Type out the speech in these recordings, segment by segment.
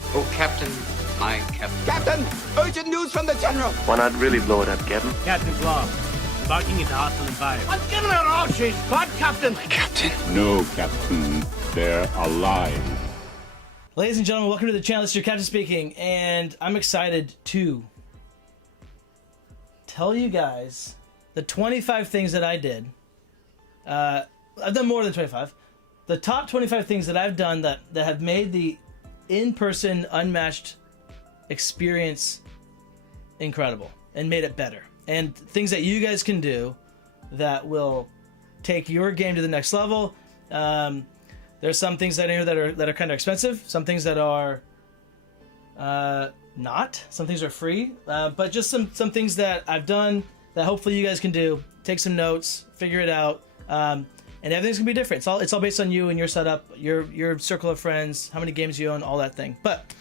Oh, Captain, my Captain. Captain, urgent news from the General. Why not really blow it up, Captain? Captain Claw, embarking into hostile environment. I'm giving it all she's got, Captain. No, Captain. They're alive. Ladies and gentlemen, welcome to the channel. This is your Captain speaking, and I'm excited to tell you guys the 25 things that I did. I've done more than 25. The top 25 things that I've done that have made the in-person Unmatched experience incredible and made it better. And things that you guys can do that will take your game to the next level. There's some things that are here that are kind of expensive. Some things that are not. Some things are free. But just some things that I've done that hopefully you guys can do. Take some notes, figure it out, and everything's gonna be different. It's all based on you and your setup, your circle of friends, how many games you own, all that thing. But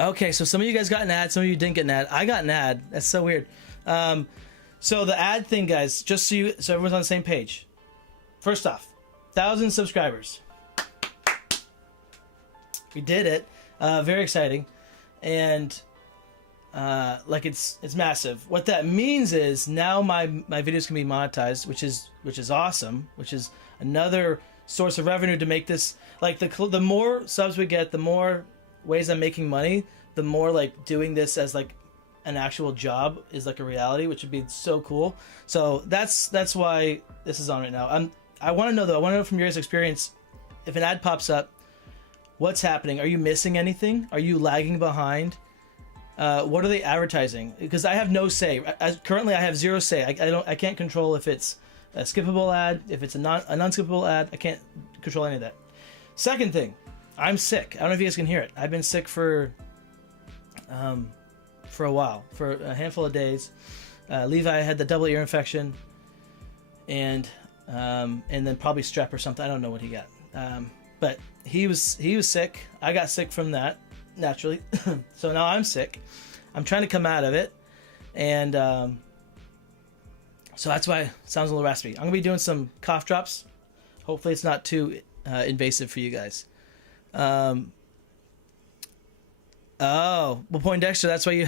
okay, so some of you guys got an ad, some of you didn't get an ad. I got an ad. That's so weird. So the ad thing, guys, just so everyone's on the same page. First off, 1,000 subscribers. We did it. Very exciting, and like it's massive. What that means is now my videos can be monetized, which is awesome. Which is another source of revenue to make this, like, the more subs we get, the more ways I'm making money, the more like doing this as like an actual job is like a reality, which would be so cool. So that's why this is on right now. I want to know though. I want to know from your guys' experience, if an ad pops up, what's happening? Are you missing anything? Are you lagging behind? What are they advertising? Because I have no say. Currently, I have zero say. I can't control if it's a skippable ad, if it's a non-skippable ad. I can't control any of that. Second thing, I'm sick. I don't know if you guys can hear it. I've been sick for a while, for a handful of days. Levi had the double ear infection, and then probably strep or something. I don't know what he got. But he was sick. I got sick from that, naturally. So now I'm sick. I'm trying to come out of it, and so that's why it sounds a little raspy. I'm gonna be doing some cough drops. Hopefully it's not too invasive for you guys. Oh, well, Poindexter, that's why you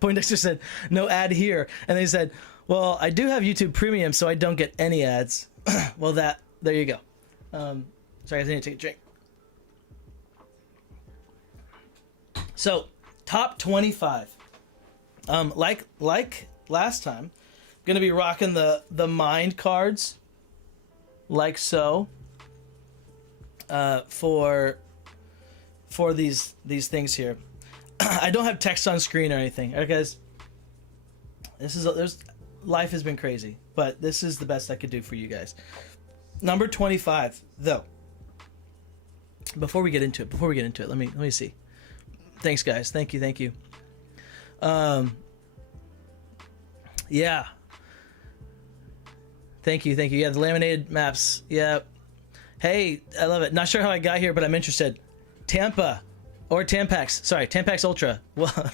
Poindexter said no ad here, and they said, well, I do have YouTube Premium, so I don't get any ads. Well, there you go. Sorry, I need to take a drink. So, top 25. Like last time, gonna be rocking the mind cards, like so. For these things here. I don't have text on screen or anything. Alright, guys. Life has been crazy, but this is the best I could do for you guys. Number 25, though. Before we get into it, let me see. Thanks, guys. Thank you. Yeah. Thank you. Yeah, the laminated maps. Yeah. Hey, I love it. Not sure how I got here, but I'm interested. Tampa, or Tampax. Sorry, Tampax Ultra. Well,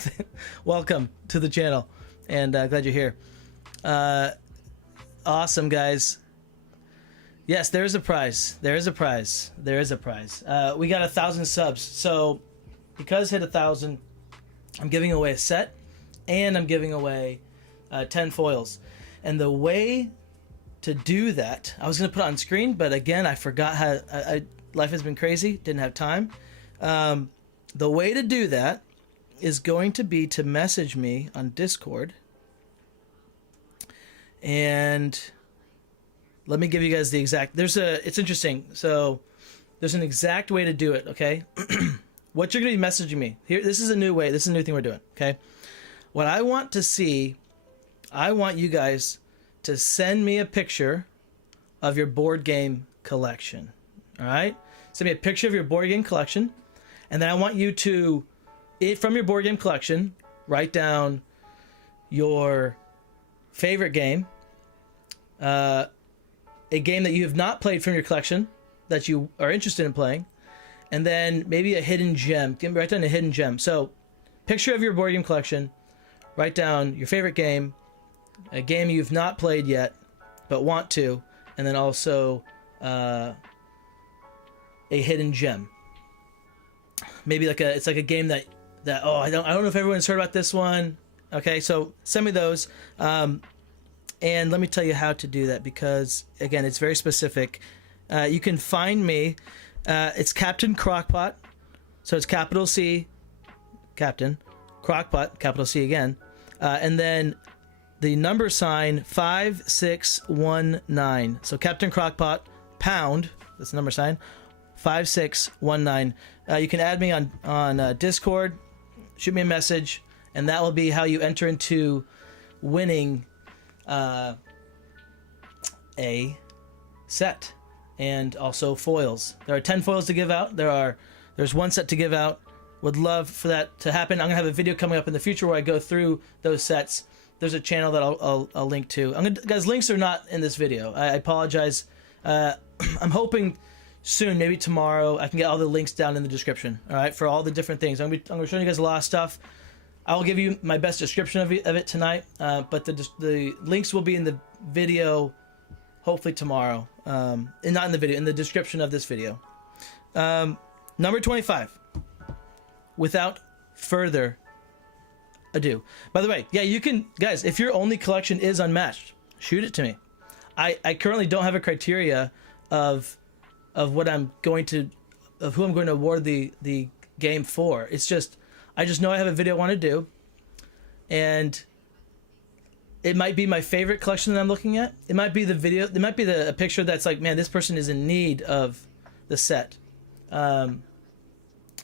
welcome to the channel, and glad you're here. Awesome, guys. Yes, there is a prize. We got 1,000 subs. So, because hit 1,000, I'm giving away a set, and I'm giving away 10 foils. And the way to do that, I was going to put it on screen, but again, I forgot how. Life has been crazy. Didn't have time. The way to do that is going to be to message me on Discord. And let me give you guys the exact. It's interesting. So there's an exact way to do it. Okay. What you're going to be messaging me here. This is a new way. This is a new thing we're doing. Okay. What I want to see, I want you guys to send me a picture of your board game collection. All right. Send me a picture of your board game collection. And then I want you to, from your board game collection, write down your favorite game, a game that you have not played from your collection that you are interested in playing, and then maybe a hidden gem. Write down a hidden gem. So, picture of your board game collection, write down your favorite game, a game you've not played yet but want to, and then also a hidden gem. maybe it's like a game that oh, I don't know if everyone's heard about this one. Okay, so send me those. And let me tell you how to do that, because again, it's very specific. You can find me. It's Captain Crockpot. So it's capital C, Captain Crockpot, capital C again, and then the number sign 5619. So Captain Crockpot pound. That's the number sign 5619. You can add me on Discord. Shoot me a message, and that will be how you enter into winning a set, and also foils. There are 10 foils to give out. There's one set to give out. Would love for that to happen. I'm gonna have a video coming up in the future where I go through those sets. There's a channel that I'll link to. Guys, links are not in this video. I apologize. I'm hoping soon, maybe tomorrow, I can get all the links down in the description. All right, for all the different things. I'm gonna show you guys a lot of stuff. I will give you my best description of it tonight, but the links will be in the video, hopefully tomorrow, and not in the video, in the description of this video. Number 25. Without further ado. By the way, yeah, you can, guys, if your only collection is Unmatched, shoot it to me. I currently don't have a criteria of what I'm going to, of who I'm going to award the game for. It's just, I just know I have a video I want to do, and it might be my favorite collection that I'm looking at. It might be the video, it might be a picture that's like, man, this person is in need of the set.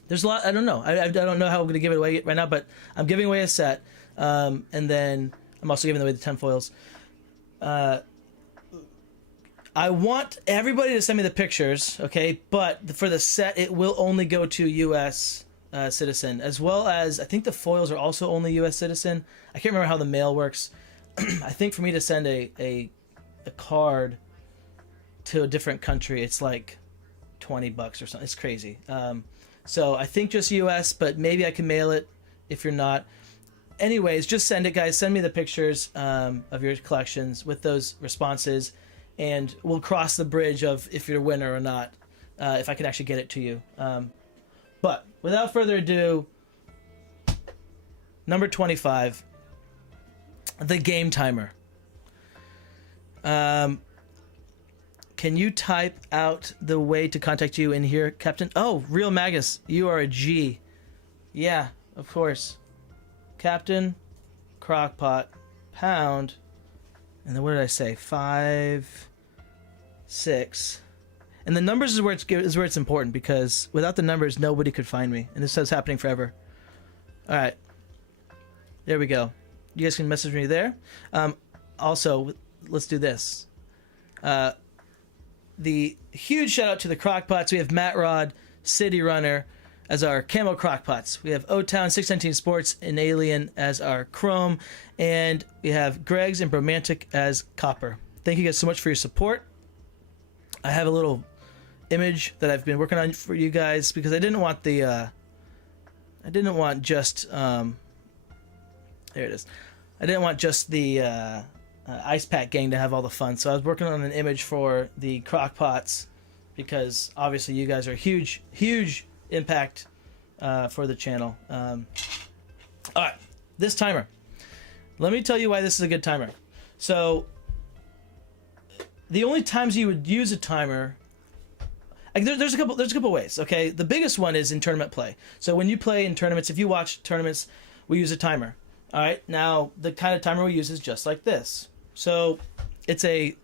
There's a lot, I don't know. I don't know how I'm going to give it away right now, but I'm giving away a set, and then I'm also giving away the 10 foils. I want everybody to send me the pictures, okay? But for the set, it will only go to U.S. Citizen, as well as I think the foils are also only U.S. citizen. I can't remember how the mail works. I think for me to send a card to a different country, it's like $20 or something. It's crazy. So I think just U.S., but maybe I can mail it if you're not. Anyways, just send it, guys. Send me the pictures of your collections with those responses, and we'll cross the bridge of if you're a winner or not, if I can actually get it to you. But without further ado, number 25, the game timer. Can you type out the way to contact you in here, Captain? Oh, Real Magus, you are a G. Yeah, of course. Captain Crockpot pound, and then what did I say? 5, 6, and the numbers is where it's important, because without the numbers, nobody could find me, and this is happening forever. All right, there we go. You guys can message me there. Also, let's do this. The huge shout out to the Crockpots. We have Matt Rod, City Runner as our camo Crockpots. We have O-Town 619 Sports and Alien as our chrome, and we have Greg's and Bromantic as copper. Thank you guys so much for your support. I have a little image that I've been working on for you guys, because I didn't want the I didn't want just there it is. I didn't want just the Ice Pack gang to have all the fun, so I was working on an image for the Crockpots, because obviously you guys are huge impact for the channel. All right, this timer. Let me tell you why this is a good timer. So the only times you would use a timer, like there's a couple ways. Okay, the biggest one is in tournament play. So when you play in tournaments, if you watch tournaments, we use a timer. All right, now the kind of timer we use is just like this. So it's a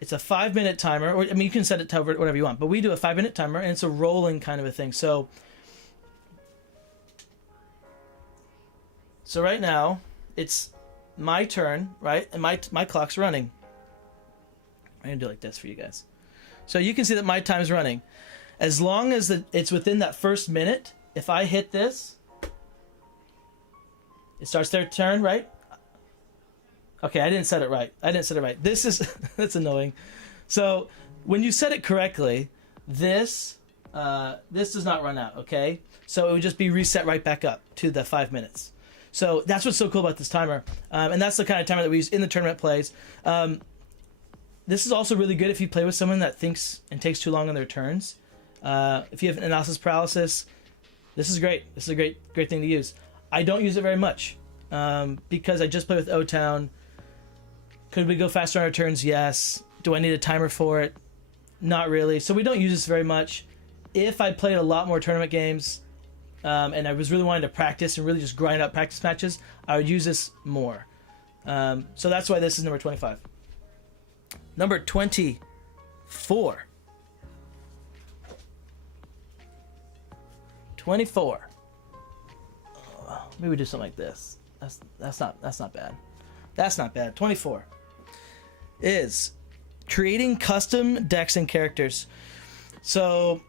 5-minute timer, or I mean, you can set it to whatever you want, but we do a 5-minute timer, and it's a rolling kind of a thing. So right now it's my turn, right, and my clock's running. I'm gonna do it like this for you guys, so you can see that my time's running. As long as it's within that first minute, if I hit this, it starts their turn, right? Okay, I didn't set it right. This is that's annoying. So when you set it correctly, this does not run out. Okay, so it would just be reset right back up to the 5 minutes. So that's what's so cool about this timer, and that's the kind of timer that we use in the tournament plays. This is also really good if you play with someone that thinks and takes too long on their turns. If you have analysis paralysis, This is great. This is a great thing to use. I don't use it very much because I just play with O-Town. Could we go faster on our turns? Yes. Do I need a timer for it? Not really. So we don't use this very much. If I played a lot more tournament games and I was really wanting to practice and really just grind out practice matches, I would use this more. So that's why this is number 25. Number 24. 24. Maybe we do something like this. That's not bad. That's not bad. 24 is creating custom decks and characters. So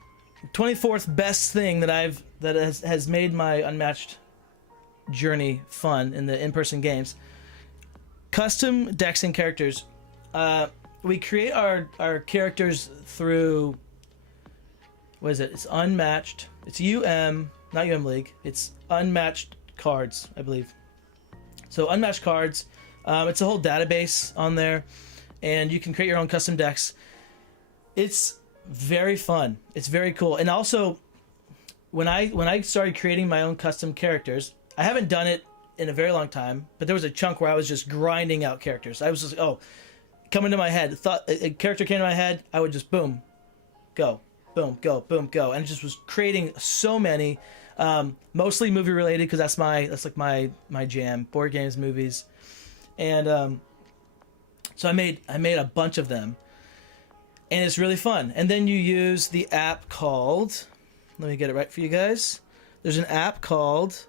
24th best thing that has made my Unmatched journey fun in the in-person games. Custom decks and characters. We create our characters through, what is it? It's Unmatched. It's not UM League. It's Unmatched cards, I believe. So Unmatched cards. It's a whole database on there, and you can create your own custom decks. It's very fun. It's very cool. And also, when I started creating my own custom characters, I haven't done it in a very long time, but there was a chunk where I was just grinding out characters. I was just, come into my head. Thought a character came to my head, I would just boom, go, boom, go, boom, go, and it just was creating so many, mostly movie related because that's like my jam. Board games, movies, and so I made a bunch of them, and it's really fun. And then you use the app called, let me get it right for you guys. There's an app called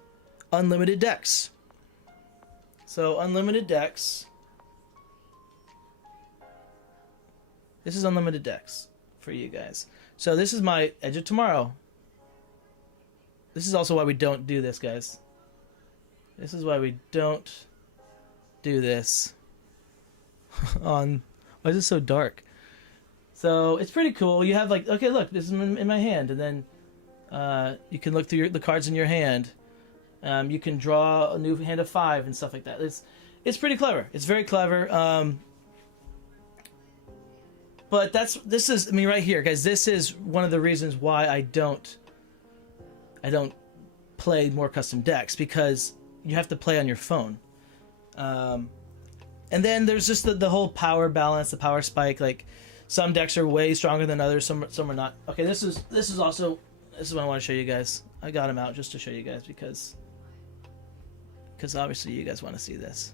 Unlimited Decks. So Unlimited Decks. This is Unlimited Decks for you guys. So this is my Edge of Tomorrow. This is also why we don't do this, guys. This is why we don't do this on... Why is it so dark? So it's pretty cool. You have like, okay, look, this is in my hand, and then you can look through the cards in your hand. You can draw a new hand of 5 and stuff like that. It's pretty clever. It's very clever. But this is right here, guys. This is one of the reasons why I don't play more custom decks, because you have to play on your phone. And then there's just the whole power balance, the power spike. Like some decks are way stronger than others. Some are not. Okay, this is what I want to show you guys. I got them out just to show you guys because obviously you guys want to see this.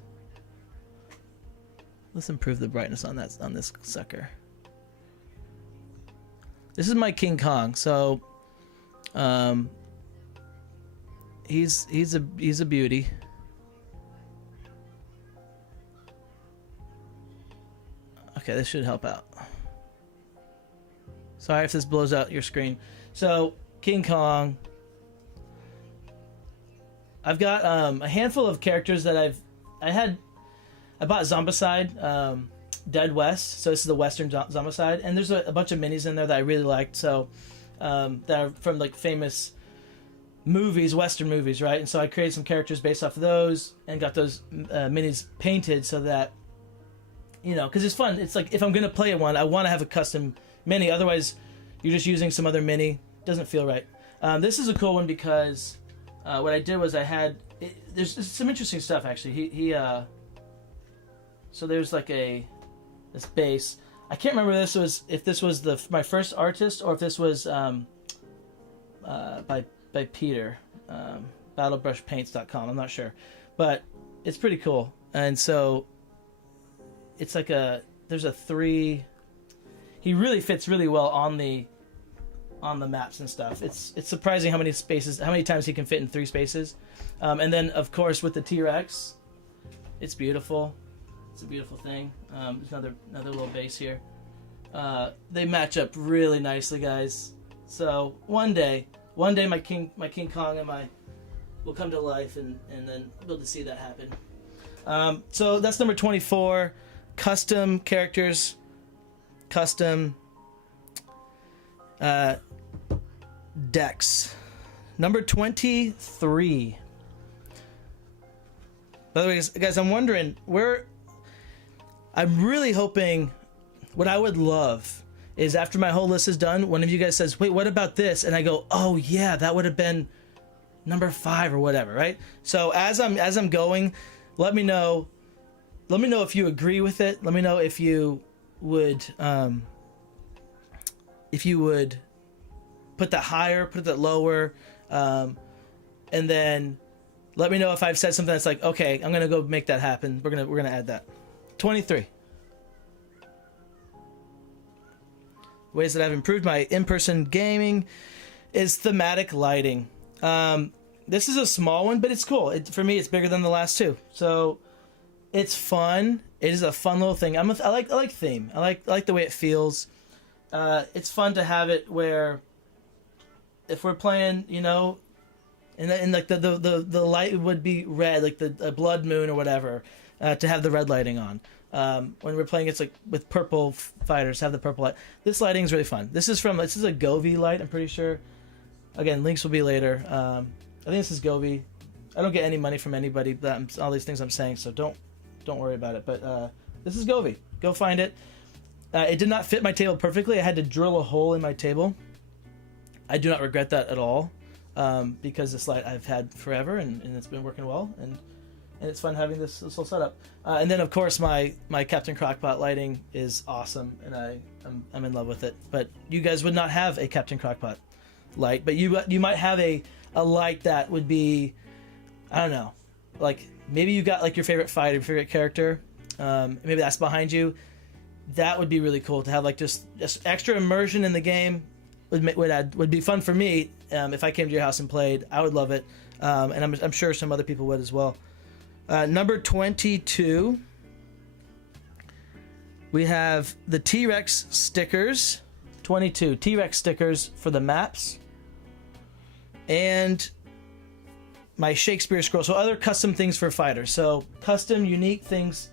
Let's improve the brightness on this sucker. This is my King Kong. So, he's a beauty. Okay, this should help out. Sorry if this blows out your screen. So, King Kong. I've got a handful of characters that I bought Zombicide, Dead West. So this is the Western Zombicide, and there's a bunch of minis in there that I really liked. So that are from like famous movies, Western movies, right? And so I created some characters based off of those and got those minis painted so that, because it's fun. It's like if I'm gonna play one, I want to have a custom mini. Otherwise, you're just using some other mini. Doesn't feel right. This is a cool one because what I did was there's some interesting stuff actually. So there's like this base. I can't remember if this was my first artist or if this was by Peter, BattleBrushPaints.com. I'm not sure, but it's pretty cool. And so it's like there's a 3. He really fits really well on the maps and stuff. It's surprising how many times he can fit in 3 spaces. And then of course with the T-Rex, it's beautiful. It's a beautiful thing. There's another little base here. They match up really nicely, guys. So one day my King Kong and will come to life, and then we'll be able to see that happen. So that's number 24. Custom characters, custom decks. Number 23. By the way, guys, I'm wondering I'm really hoping, what I would love is after my whole list is done, one of you guys says, wait, what about this? And I go, oh yeah, that would have been number 5 or whatever, right? So as I'm going, let me know if you agree with it. Let me know if you would put that higher, put that lower, and then let me know if I've said something that's like, okay, I'm gonna go make that happen. We're gonna add that. 23 ways that I've improved my in-person gaming is thematic lighting. This is a small one, but it's cool. For me, it's bigger than the last two, so it's fun. It is a fun little thing. I like theme. I like the way it feels. It's fun to have it where if we're playing, you know, and like the light would be red, like the blood moon or whatever, to have the red lighting on. When we're playing, it's like with purple fighters, have the purple light. This lighting is really fun. This is a Govee light, I'm pretty sure. Again, links will be later. I think this is Govee. I don't get any money from anybody. All these things I'm saying, so don't worry about it. But this is Govee. Go find it. It did not fit my table perfectly. I had to drill a hole in my table. I do not regret that at all, because this light I've had forever and it's been working well, and it's fun having this whole setup. And then of course my Captain Crockpot lighting is awesome, and I'm in love with it. But you guys would not have a Captain Crockpot light, but you might have a light that would be, I don't know, like maybe you got like your favorite fighter, your favorite character, maybe that's behind you. That would be really cool to have, like just extra immersion in the game. Would be fun for me if I came to your house and played. I would love it, and I'm sure some other people would as well. Number 22, we have the T-Rex stickers. 22 T-Rex stickers for the maps, and my Shakespeare scroll. So other custom things for fighters. So custom, unique things,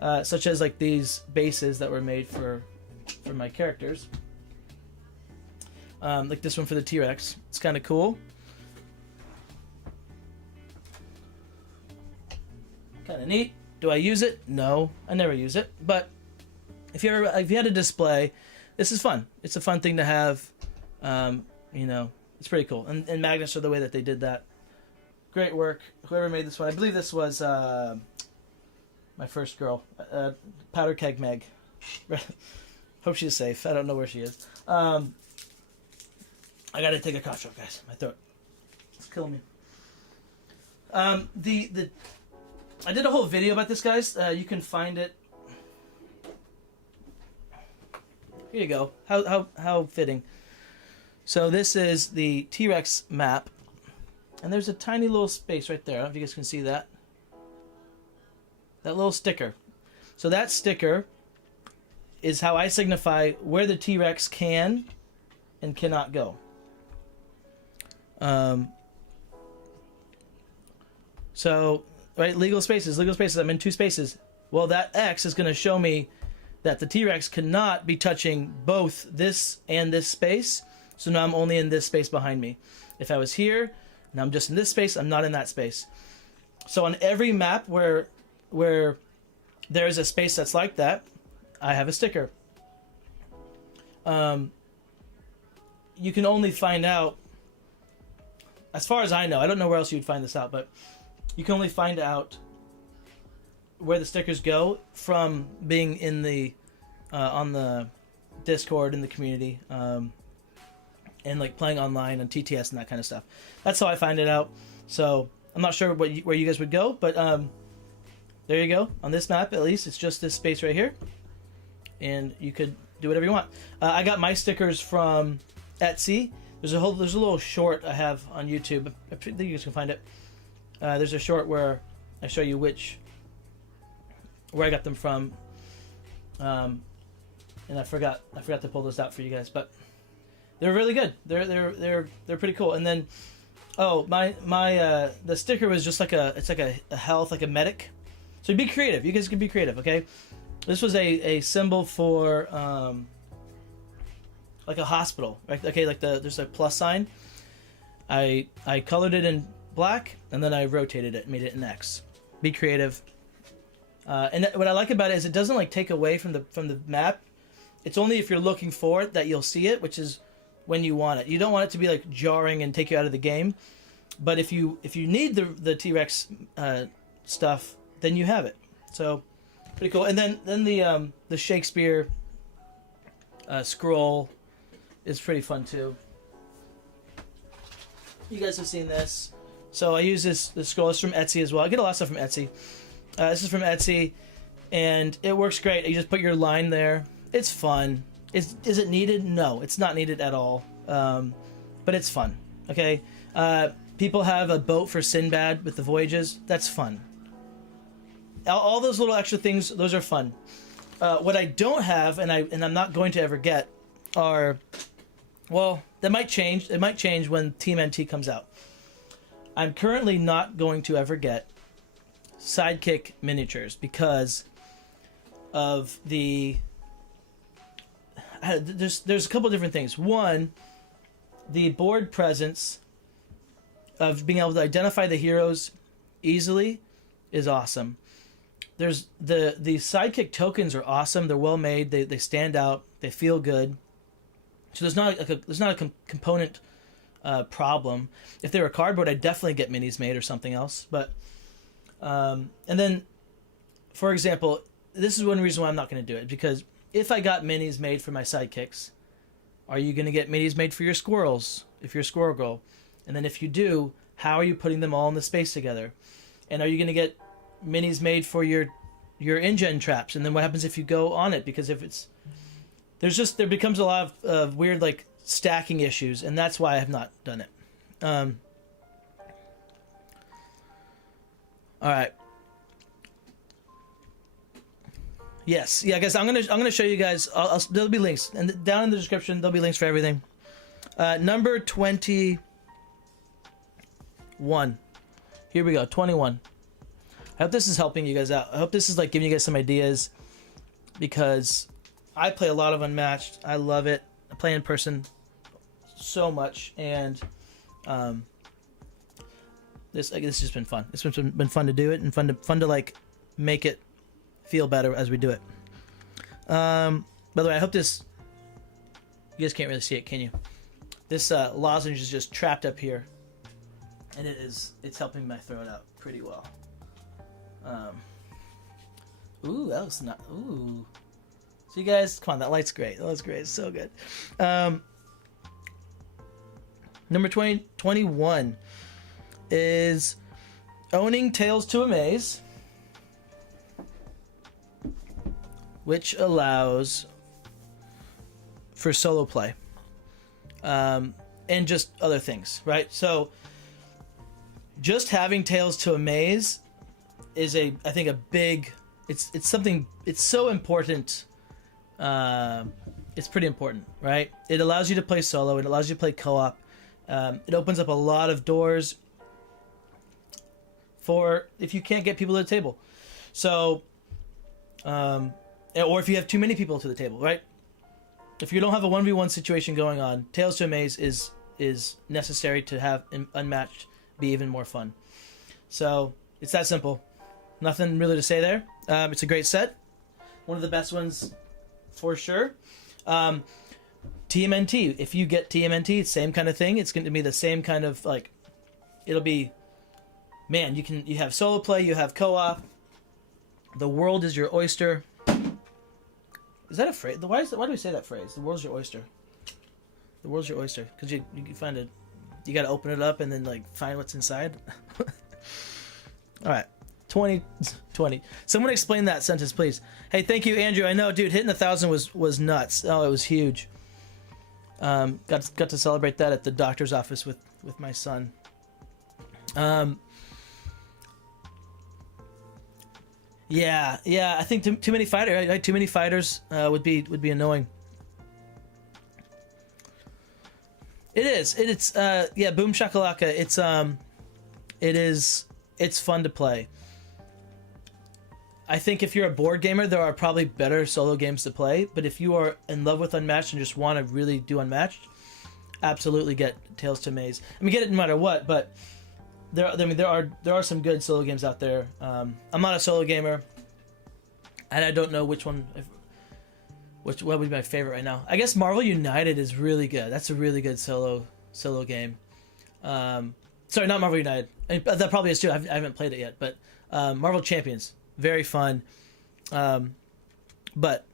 such as like these bases that were made for my characters. Like this one for the T-Rex. It's kind of cool. Kind of neat. Do I use it? No, I never use it. But if you had a display, this is fun. It's a fun thing to have. You know, it's pretty cool. And magnets are the way that they did that. Great work. Whoever made this one. I believe this was my first girl, Powder Keg Meg. Hope she's safe. I don't know where she is. I gotta take a cough drop, guys. My throat. It's killing me. I did a whole video about this, guys. You can find it. Here you go. How fitting. So this is the T-Rex map, and there's a tiny little space right there. I don't know if you guys can see that. That little sticker. So that sticker is how I signify where the T-Rex can and cannot go. So, right, legal spaces. I'm in 2 spaces. Well, that X is going to show me that the T-Rex cannot be touching both this and this space. So now I'm only in this space behind me. If I was here, and I'm just in this space, I'm not in that space. So on every map where there is a space that's like that, I have a sticker. You can only find out, as far as I know, I don't know where else you'd find this out, but you can only find out where the stickers go from being in the on the Discord in the community, and like playing online on TTS and that kind of stuff. That's how I find it out. So I'm not sure where you guys would go, but there you go. On this map, at least, it's just this space right here, and you could do whatever you want. I got my stickers from Etsy. There's a little short I have on YouTube. I think you guys can find it. There's a short where I show you where I got them from, and I forgot to pull those out for you guys, but they're really good. They're pretty cool. And then, the sticker was just like a health, like a medic. So be creative. You guys can be creative, okay? This was a symbol for like a hospital, right? Okay, like there's a plus sign. I colored it in black, and then I rotated it, made it an X. Be creative. And what I like about it is it doesn't like take away from the map. It's only if you're looking for it that you'll see it, which is when you want it. You don't want it to be like jarring and take you out of the game. But if you need the T-Rex stuff, then you have it. So pretty cool. And then the Shakespeare scroll is pretty fun too. You guys have seen this. So I use this scroll. It's from Etsy as well. I get a lot of stuff from Etsy. This is from Etsy, and it works great. You just put your line there. It's fun. Is it needed? No, it's not needed at all. But it's fun. Okay. People have a boat for Sinbad with the voyages. That's fun. All those little extra things, those are fun. What I don't have, and I'm not going to ever get, are, well, that might change. It might change when TMNT comes out. I'm currently not going to ever get Sidekick miniatures because of the. There's a couple different things. One, the board presence of being able to identify the heroes easily is awesome. There's the Sidekick tokens are awesome. They're well made. They stand out. They feel good. So there's not a component problem. If they were cardboard, I'd definitely get minis made or something else. But and then, for example, this is one reason why I'm not going to do it, because if I got minis made for my sidekicks, are you going to get minis made for your squirrels if you're a squirrel girl? And then if you do, how are you putting them all in the space together? And are you going to get minis made for your Ingen traps? And then what happens if you go on it? Because if it's there becomes a lot of weird like stacking issues, and that's why I have not done it. All right. Yes, yeah, guys. I'm gonna show you guys. There'll be links, and down in the description there'll be links for everything. Number 21. Here we go. 21. I hope this is helping you guys out. I hope this is like giving you guys some ideas, because I play a lot of Unmatched. I love it. I play in person so much, and this has just been fun. It's been fun to do it, and fun to like make it feel better as we do it. By the way, I hope this, you guys can't really see it, can you? This lozenge is just trapped up here, and it's helping my throat out pretty well. Ooh, that was not. Ooh, so you guys, come on, that light's great. That was great. It's so good. Number 21 is owning Tales to Amaze, which allows for solo play, and just other things, right? So just having Tales to Amaze is I think a big, it's something, it's so important. It's pretty important, right? It allows you to play solo. It allows you to play co-op. It opens up a lot of doors for if you can't get people to the table. So, or if you have too many people to the table, right? If you don't have a 1v1 situation going on, Tales to Amaze is necessary to have Unmatched be even more fun. So it's that simple. Nothing really to say there. It's a great set. One of the best ones for sure. TMNT. If you get TMNT, it's same kind of thing. It's going to be the same kind of like. It'll be, man. You have solo play. You have co-op. The world is your oyster. Is that a phrase? Why do we say that phrase? The world's your oyster. The world's your oyster, because you find it. You got to open it up and then like find what's inside. All right. 2020. Someone explain that sentence, please. Hey, thank you, Andrew. I know, dude, hitting 1,000 was nuts. Oh, it was huge. Got to celebrate that at the doctor's office with my son. Yeah. I think too many fighters. Right? Too many fighters would be annoying. It is. It's yeah. Boom shakalaka. It's fun to play. I think if you're a board gamer, there are probably better solo games to play. But if you are in love with Unmatched and just want to really do Unmatched, absolutely get Tales to Amaze. I mean, get it no matter what. But there are some good solo games out there. I'm not a solo gamer, and I don't know which one. What would be my favorite right now? I guess Marvel United is really good. That's a really good solo game. Sorry, not Marvel United. That probably is too. I haven't played it yet, but Marvel Champions, very fun. But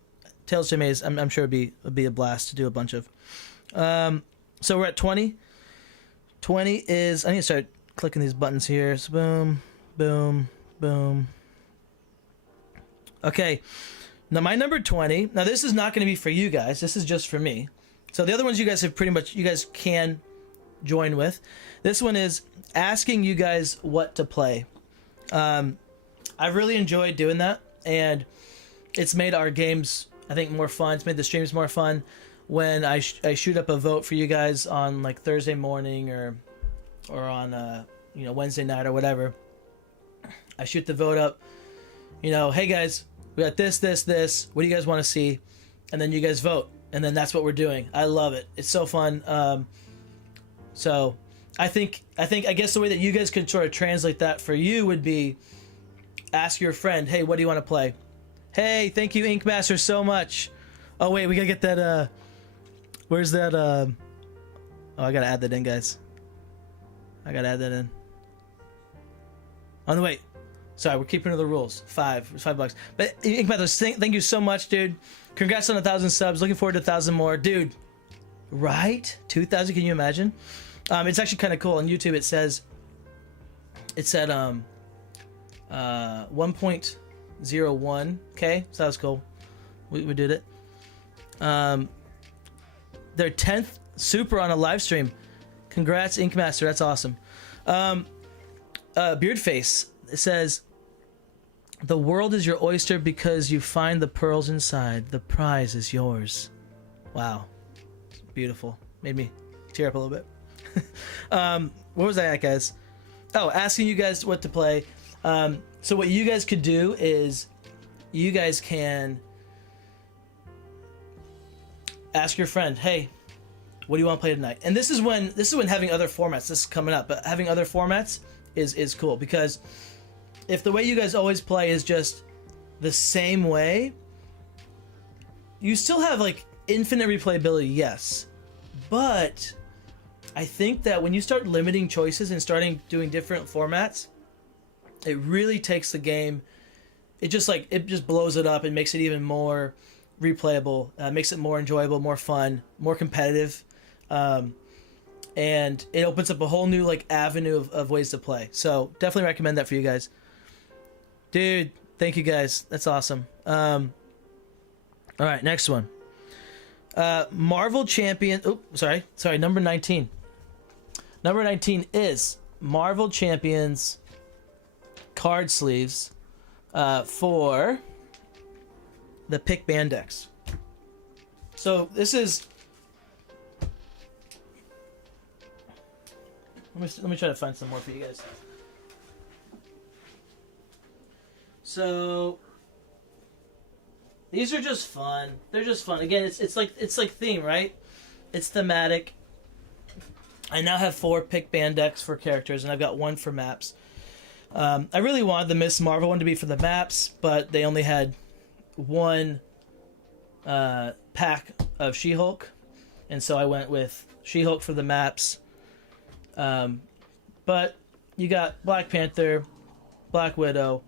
Tales to Maze, I'm sure would be a blast to do a bunch of. So we're at 20. 20 is, I need to start clicking these buttons here. So boom, boom, boom. Okay, now my number 20. Now this is not going to be for you guys. This is just for me. So the other ones you guys have pretty much, you guys can join with. This one is asking you guys what to play. I've really enjoyed doing that, and it's made our games, I think, more fun. It's made the streams more fun when I shoot up a vote for you guys on like Thursday morning or on Wednesday night or whatever. I shoot the vote up. Hey guys, we got this. What do you guys want to see? And then you guys vote, and then that's what we're doing. I love it. It's so fun. So I guess the way that you guys could sort of translate that for you would be ask your friend, hey, what do you want to play? Hey, thank you, Ink Master, so much. Oh wait, we gotta get that. Where's that? Oh, I gotta add that in, guys. I gotta add that in. On the way. Sorry, we're keeping to the rules. $5. But Ink Master, thank you so much, dude. Congrats on 1,000 subs. Looking forward to 1,000 more, dude. Right? 2,000? Can you imagine? It's actually kind of cool. On YouTube, it said 1.01K. So that was cool. We did it. Their 10th super on a live stream. Congrats, Ink Master. That's awesome. Beardface, it says, the world is your oyster because you find the pearls inside. The prize is yours. Wow. Beautiful. Made me tear up a little bit. What was I at, guys? Oh, asking you guys what to play. So what you guys could do is you guys can ask your friend, hey, what do you want to play tonight? And this is when having other formats, this is coming up, but having other formats is cool, because if the way you guys always play is just the same way, you still have like infinite replayability, yes, but I think that when you start limiting choices and starting doing different formats, it really takes the game, it just blows it up and makes it even more replayable, makes it more enjoyable, more fun, more competitive, and it opens up a whole new like avenue of ways to play. So definitely recommend that for you guys. Dude, thank you guys. That's awesome. All right, next one. Marvel Champion. Oh, sorry. Number 19. Number 19 is Marvel Champions card sleeves for the Pick Band decks. So this is. Let me try to find some more for you guys. So these are just fun. They're just fun. Again, it's like theme, right? It's thematic. I now have 4 Pick Band decks for characters, and I've got 1 for maps. I really wanted the Miss Marvel one to be for the maps, but they only had 1 pack of She-Hulk, and so I went with She-Hulk for the maps. But you got Black Panther, Black Widow,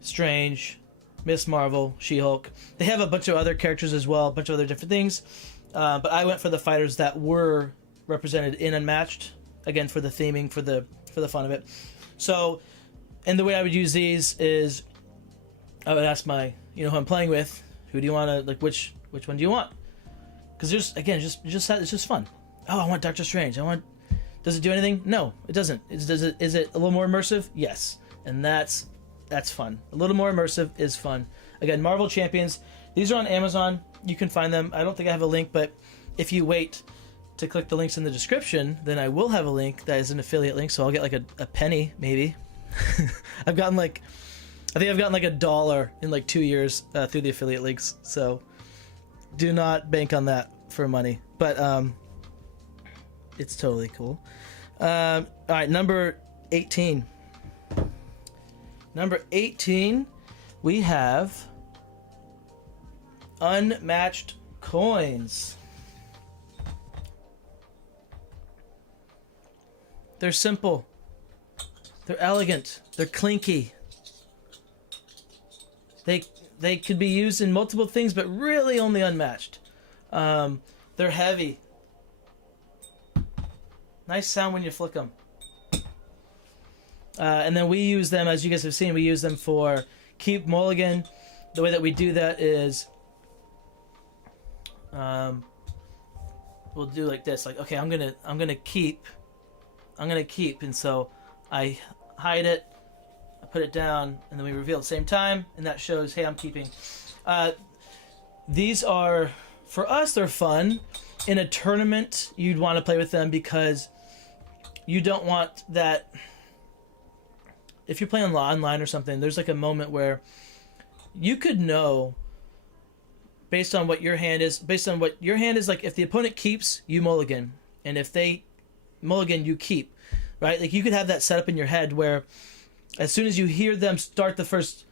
Strange, Miss Marvel, She-Hulk. They have a bunch of other characters as well, a bunch of other different things. But I went for the fighters that were represented in Unmatched, again for the theming, for the fun of it. So, and the way I would use these is I would ask my, who I'm playing with, who do you want to, like, which one do you want? Because there's, again, it's just fun. Oh, I want Doctor Strange. Does it do anything? No, it doesn't. Is it a little more immersive? Yes. And that's fun. A little more immersive is fun. Again, Marvel Champions. These are on Amazon. You can find them. I don't think I have a link, but if you wait to click the links in the description, then I will have a link that is an affiliate link, so I'll get like a penny, maybe. I think I've gotten like $1 in like 2 years through the affiliate links, so do not bank on that for money. But it's totally cool. All right, number 18. Number 18, we have Unmatched coins. They're simple. They're elegant. They're clinky. They could be used in multiple things, but really only Unmatched. They're heavy. Nice sound when you flick them. And then we use them, as you guys have seen, we use them for keep mulligan. The way that we do that is we'll do like this. Like, okay, I'm gonna keep, and so I hide it, I put it down, and then we reveal at the same time, and that shows, hey, I'm keeping. These are, for us, they're fun. In a tournament, you'd want to play with them because you don't want that. If you're playing online or something, there's like a moment where you could know, based on what your hand is, like if the opponent keeps, you mulligan, and if they mulligan, you keep, right? Like you could have that set up in your head where as soon as you hear them start the first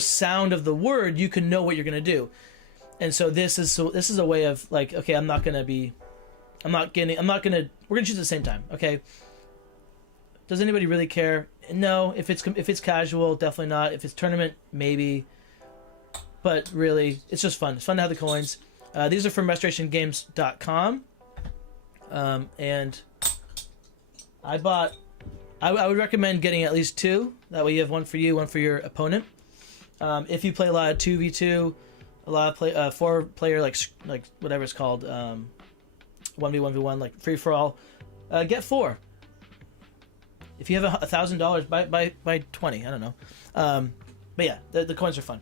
sound of the word, you can know what you're gonna do. And so this is a way of like, okay, we're gonna choose at the same time, okay? Does anybody really care? No. If it's casual, definitely not. If it's tournament, maybe. But really, it's just fun. It's fun to have the coins. These are from restorationgames.com. And I would recommend getting at least 2. That way you have one for you, one for your opponent. If you play a lot of 2v2, a lot of 4-player like whatever it's called, 1v1v1, like free for all, get 4. If you have $1,000, buy 20. I don't know. But yeah, the coins are fun.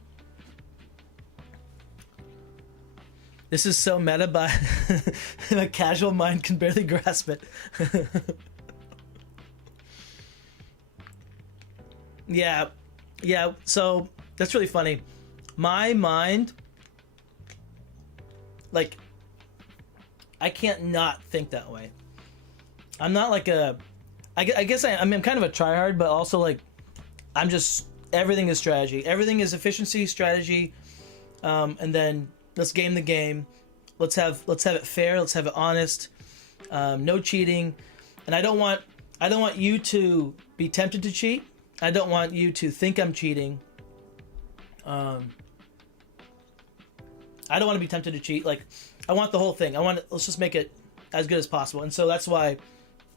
This is so meta, but a casual mind can barely grasp it. Yeah. So that's really funny. My mind, like, I can't not think that way. I'm not like I guess I'm kind of a tryhard, but also like everything is strategy. Everything is efficiency, strategy, and then let's game the game. Let's have it fair. Let's have it honest. No cheating, and I don't want you to be tempted to cheat. I don't want you to think I'm cheating. I don't want to be tempted to cheat. Like, I want the whole thing. Let's just make it as good as possible. And so that's why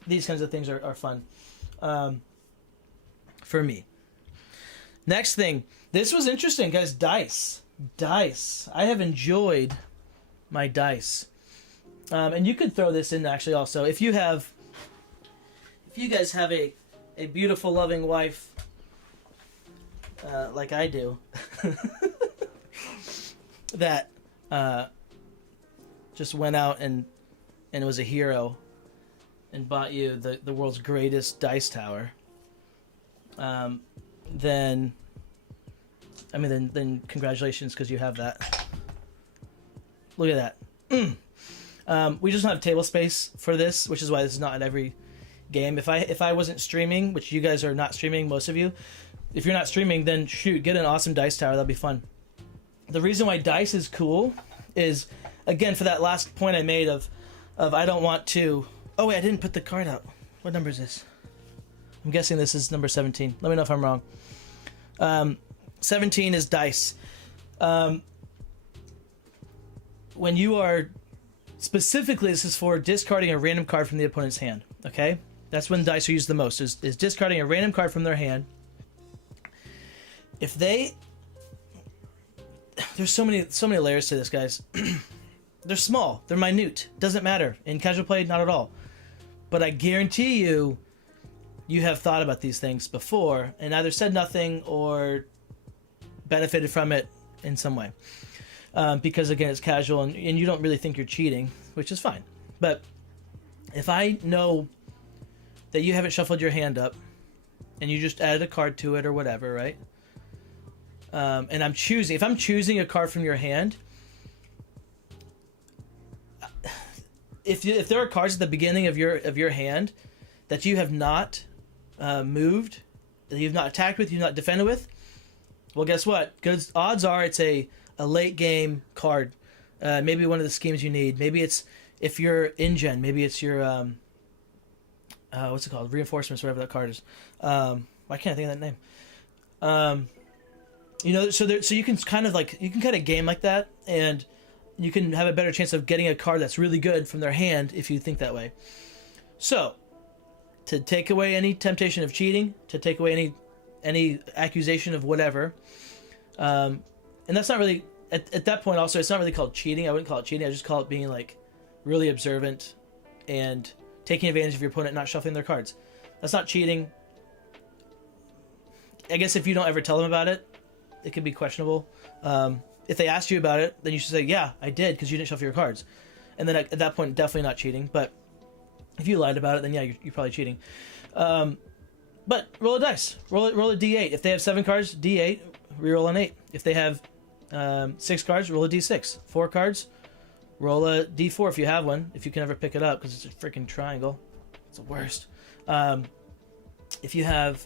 these kinds of things are fun for me. Next thing. This was interesting, guys. Dice. I have enjoyed my dice. And you could throw this in actually also. If you guys have a beautiful, loving wife like I do, that just went out and was a hero and bought you the world's greatest dice tower, then congratulations, because you have that. Look at that. We just don't have table space for this, which is why this is not in every game. If I wasn't streaming, which you guys are not streaming, most of you, if you're not streaming, then shoot, get an awesome dice tower. That'd be fun. The reason why dice is cool is, again, for that last point I made of I don't want to. Oh wait, I didn't put the card out. What number is this? I'm guessing this is number 17. Let me know if I'm wrong. 17 is dice. When you are specifically, this is for discarding a random card from the opponent's hand. Okay, that's when dice are used the most. Is discarding a random card from their hand. If there's so many layers to this, guys. They're small. They're minute. Doesn't matter. In casual play, not at all. But I guarantee you have thought about these things before and either said nothing or benefited from it in some way. Because, again, it's casual and you don't really think you're cheating, which is fine. But if I know that you haven't shuffled your hand up and you just added a card to it or whatever, right? And if I'm choosing a card from your hand, if there are cards at the beginning of your hand that you have not moved, that you've not attacked with, you've not defended with, well, guess what? Good odds are it's a late game card. Maybe one of the schemes you need. Maybe it's, if you're Ingen, maybe it's your what's it called? Reinforcements, whatever that card is. Why can't I think of that name? So you can kind of game like that, and you can have a better chance of getting a card that's really good from their hand if you think that way. So, to take away any temptation of cheating, to take away any accusation of whatever, and that's not really at that point. Also, it's not really called cheating. I wouldn't call it cheating. I just call it being like really observant and taking advantage of your opponent not shuffling their cards. That's not cheating. I guess if you don't ever tell them about it, it could be questionable. If they asked you about it, then you should say, yeah, I did, because you didn't shuffle your cards. And then at that point, definitely not cheating. But if you lied about it, then yeah, you're probably cheating. But roll a dice. Roll a d8. If they have 7 cards, d8, reroll an 8. If they have 6 cards, roll a d6. 4 cards, roll a d4 if you have one, if you can ever pick it up, because it's a freaking triangle. It's the worst. If you have,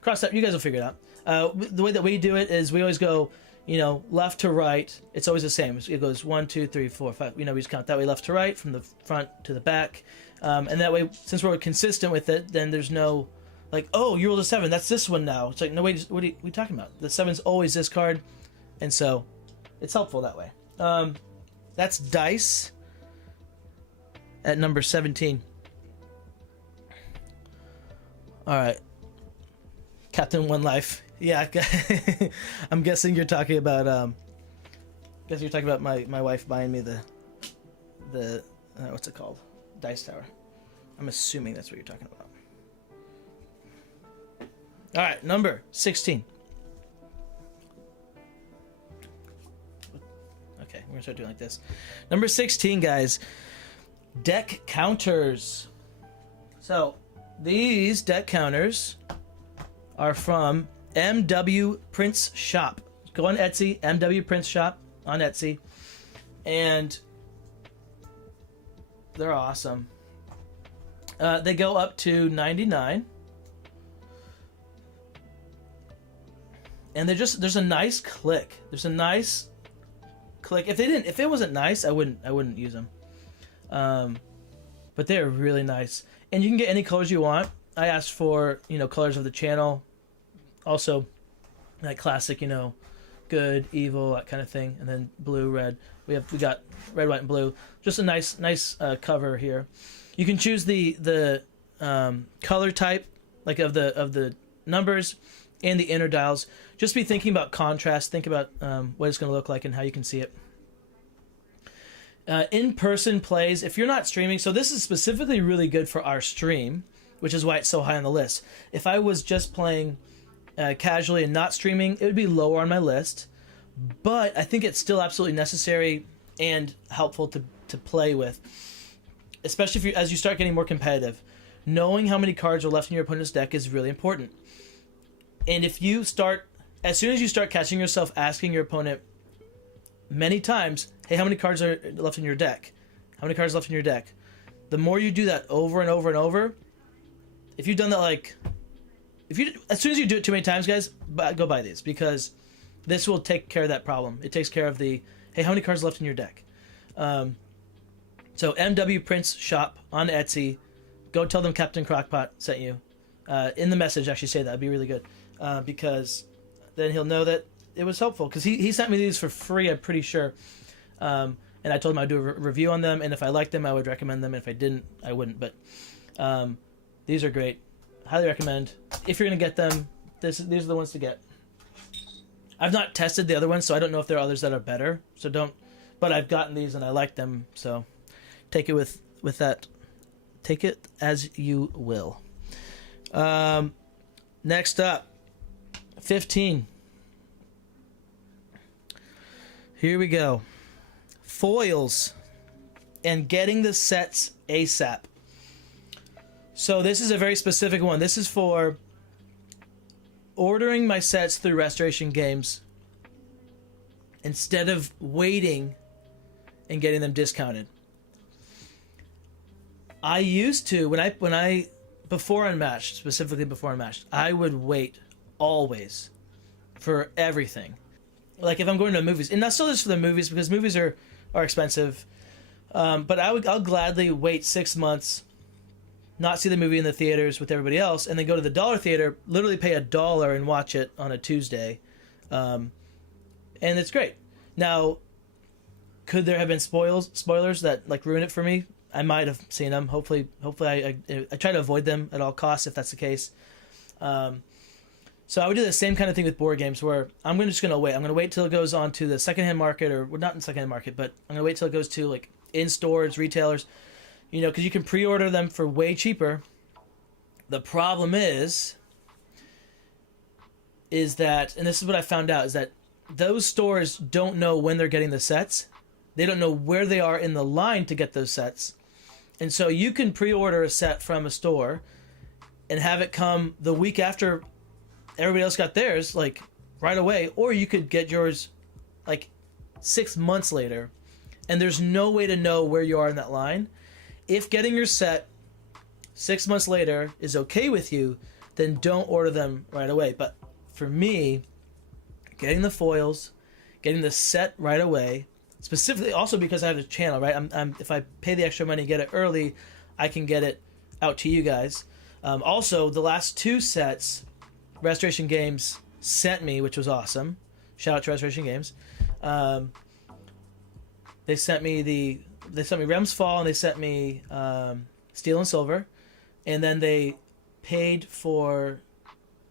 cross that, you guys will figure it out. The way that we do it is we always go, left to right. It's always the same. It goes 1, 2, 3, 4, 5. We just count that way, left to right, from the front to the back. And that way, since we're consistent with it, then there's no, like, oh, you rolled a 7. That's this one now. It's like, no, wait, what are you talking about? The 7's always this card. And so, it's helpful that way. That's dice at number 17. All right. Captain One Life. Yeah, I'm guessing you're talking about my wife buying me the what's it called? Dice Tower. I'm assuming that's what you're talking about. All right, number 16. Okay, we're gonna start doing like this. Number 16, guys. Deck counters. So these deck counters are from MWPrintsShop. Go on Etsy, MWPrintsShop on Etsy, and they're awesome. They go up to $99, and there's a nice click. There's a nice click. If it wasn't nice, I wouldn't use them. But they're really nice, and you can get any colors you want. I asked for colors of the channel, also like classic, good, evil, that kind of thing, and then blue, red. We got red, white, and blue. Just a nice cover here. You can choose the color type, like of the numbers and the inner dials. Just be thinking about contrast. Think about what it's going to look like and how you can see it. In-person plays, if you're not streaming, so this is specifically really good for our stream, which is why it's so high on the list. If I was just playing casually and not streaming, it would be lower on my list, but I think it's still absolutely necessary and helpful to play with, especially as you start getting more competitive. Knowing how many cards are left in your opponent's deck is really important. And as soon as you start catching yourself asking your opponent many times, hey, how many cards are left in your deck? How many cards are left in your deck? The more you do that over and over and over, if you've done that as soon as you do it too many times, guys, go buy these, because this will take care of that problem. It takes care of hey, how many cards are left in your deck? So MWPrintsShop on Etsy. Go tell them Captain Crockpot sent you. In the message, actually say that. That'd be really good. Because then he'll know that it was helpful. Because he sent me these for free, I'm pretty sure. And I told him I'd do a review on them. And if I liked them, I would recommend them. If I didn't, I wouldn't. But these are great. Highly recommend. If you're going to get them, these are the ones to get. I've not tested the other ones, so I don't know if there are others that are better. So don't. But I've gotten these and I like them. So take it with that. Take it as you will. Next up, 15. Here we go. Foils and getting the sets ASAP. So this is a very specific one. This is for ordering my sets through Restoration Games instead of waiting and getting them discounted. I used to, before Unmatched, specifically before Unmatched, I would wait always for everything. Like if I'm going to movies, and not still just for the movies, because movies are expensive, but I'll gladly wait 6 months not see the movie in the theaters with everybody else, and then go to the dollar theater, literally pay $1 and watch it on a Tuesday. And it's great. Now, could there have been spoilers that like ruin it for me? I might have seen them. Hopefully I try to avoid them at all costs if that's the case. So I would do the same kind of thing with board games where I'm just going to wait. I'm going to wait till it goes on to the secondhand market, or well, not in secondhand market, but I'm going to wait till it goes to like in stores, retailers, you know, because you can pre-order them for way cheaper. The problem is that, and this is what I found out, is that those stores don't know when they're getting the sets. They don't know where they are in the line to get those sets. And so you can pre-order a set from a store and have it come the week after everybody else got theirs, like right away, or you could get yours like 6 months later, and there's no way to know where you are in that line. If getting your set 6 months later is okay with you, then don't order them right away. But for me, getting the foils, getting the set right away, specifically also because I have a channel, right? I'm if I pay the extra money and get it early, I can get it out to you guys. Also, the last 2 sets Restoration Games sent me, which was awesome. Shout out to Restoration Games. They sent me Realms Fall, and they sent me Steel and Silver, and then they paid for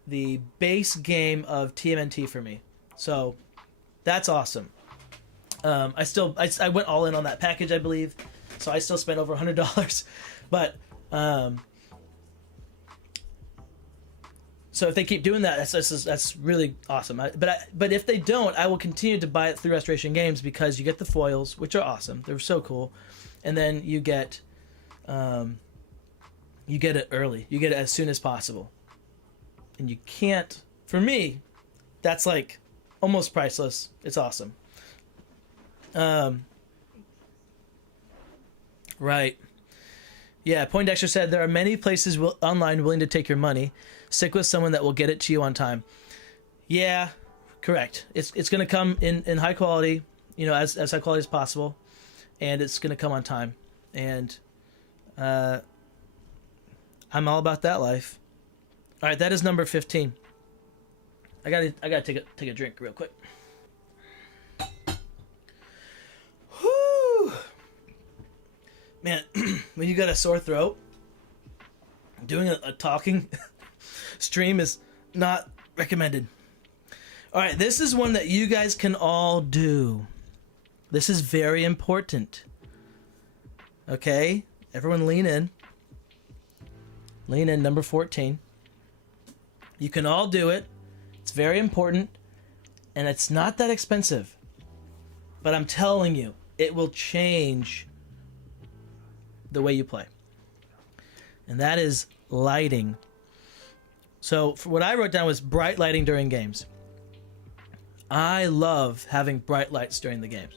the base game of TMNT for me. So that's awesome. I went all in on that package, I believe. So I still spent over $100, but so if they keep doing that, that's really awesome. But if they don't, I will continue to buy it through Restoration Games because you get the foils, which are awesome. They're so cool, and then you get it early. You get it as soon as possible, and you can't. For me, that's like almost priceless. It's awesome. Right. Yeah, Poindexter said there are many places online willing to take your money. Stick with someone that will get it to you on time. Yeah, correct. It's going to come in high quality, you know, as high quality as possible, and it's going to come on time. And I'm all about that life. All right, that is number 15. I gotta take a drink real quick. Whoo, man, when you got a sore throat, doing a talking stream is not recommended. All right, this is one that you guys can all do. This is very important. Okay, everyone lean in. Lean in, number 14. You can all do it. It's very important, and it's not that expensive. But I'm telling you, it will change the way you play. And that is lighting. So for what I wrote down was bright lighting during games. I love having bright lights during the games.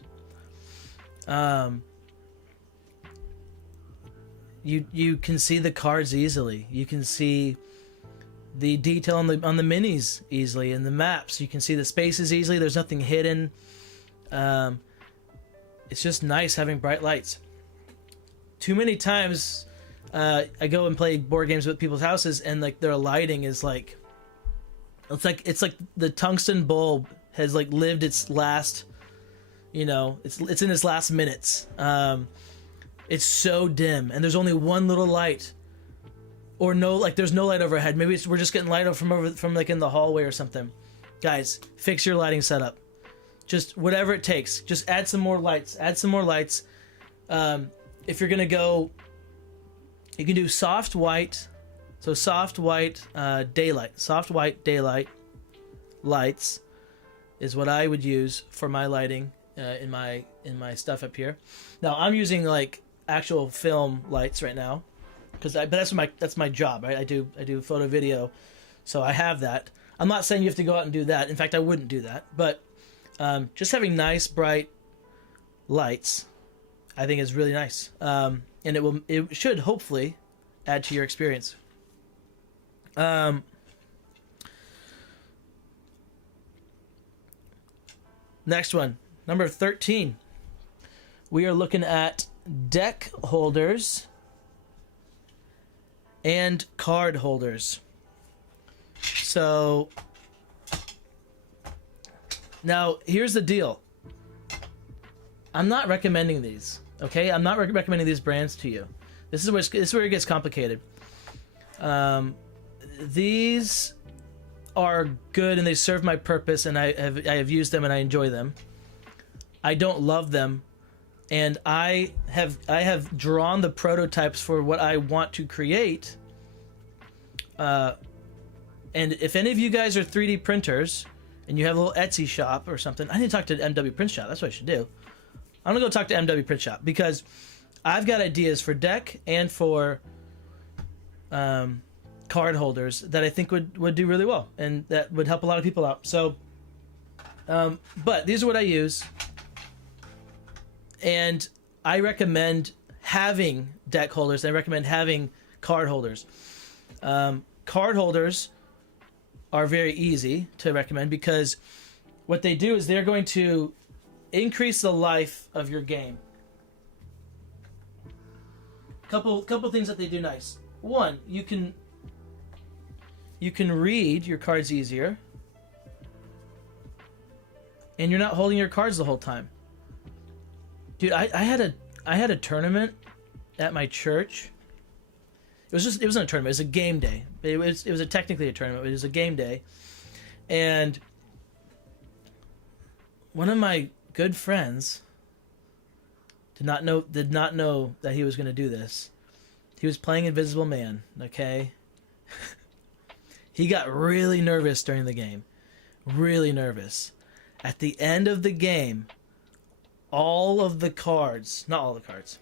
You can see the cards easily. You can see the detail on the minis easily, and the maps. You can see the spaces easily. There's nothing hidden. It's just nice having bright lights. Too many times I go and play board games with people's houses, and like their lighting is like it's like the tungsten bulb has like lived its last, you know, it's in its last minutes. It's so dim, and there's only one little light, or no, like there's no light overhead. Maybe we're just getting light from like in the hallway or something. Guys, fix your lighting setup. Just whatever it takes. Just add some more lights. Add some more lights. If you're gonna go, you can do soft white. So soft white daylight. Soft white daylight lights is what I would use for my lighting in my stuff up here. Now I'm using like actual film lights right now, but that's my job, right? I do photo video, so I have that. I'm not saying you have to go out and do that. In fact, I wouldn't do that. But just having nice bright lights, I think is really nice, and it should hopefully add to your experience. Next one, number 13. We are looking at deck holders and card holders. So now here's the deal. I'm not recommending these, okay? I'm not recommending these brands to you. This is where it gets complicated. These are good and they serve my purpose, and I have used them and I enjoy them. I don't love them, and I have drawn the prototypes for what I want to create. And if any of you guys are 3D printers and you have a little Etsy shop or something, I need to talk to MWPrintsShop. That's what I should do. I'm gonna go talk to MWPrintsShop because I've got ideas for deck and for card holders that I think would do really well and that would help a lot of people out. So, but these are what I use, and I recommend having deck holders. I recommend having card holders. Card holders are very easy to recommend because what they do is they're going to increase the life of your game. Couple things that they do nice. One, you can read your cards easier, and you're not holding your cards the whole time. Dude, I had a tournament at my church. It wasn't a tournament. It was a game day. It was technically a tournament. It was a game day, and one of my good friends did not know that he was going to do this. He was playing Invisible Man. Okay, he got really nervous during the game. Really nervous. At the end of the game, all of the cards, not all the cards,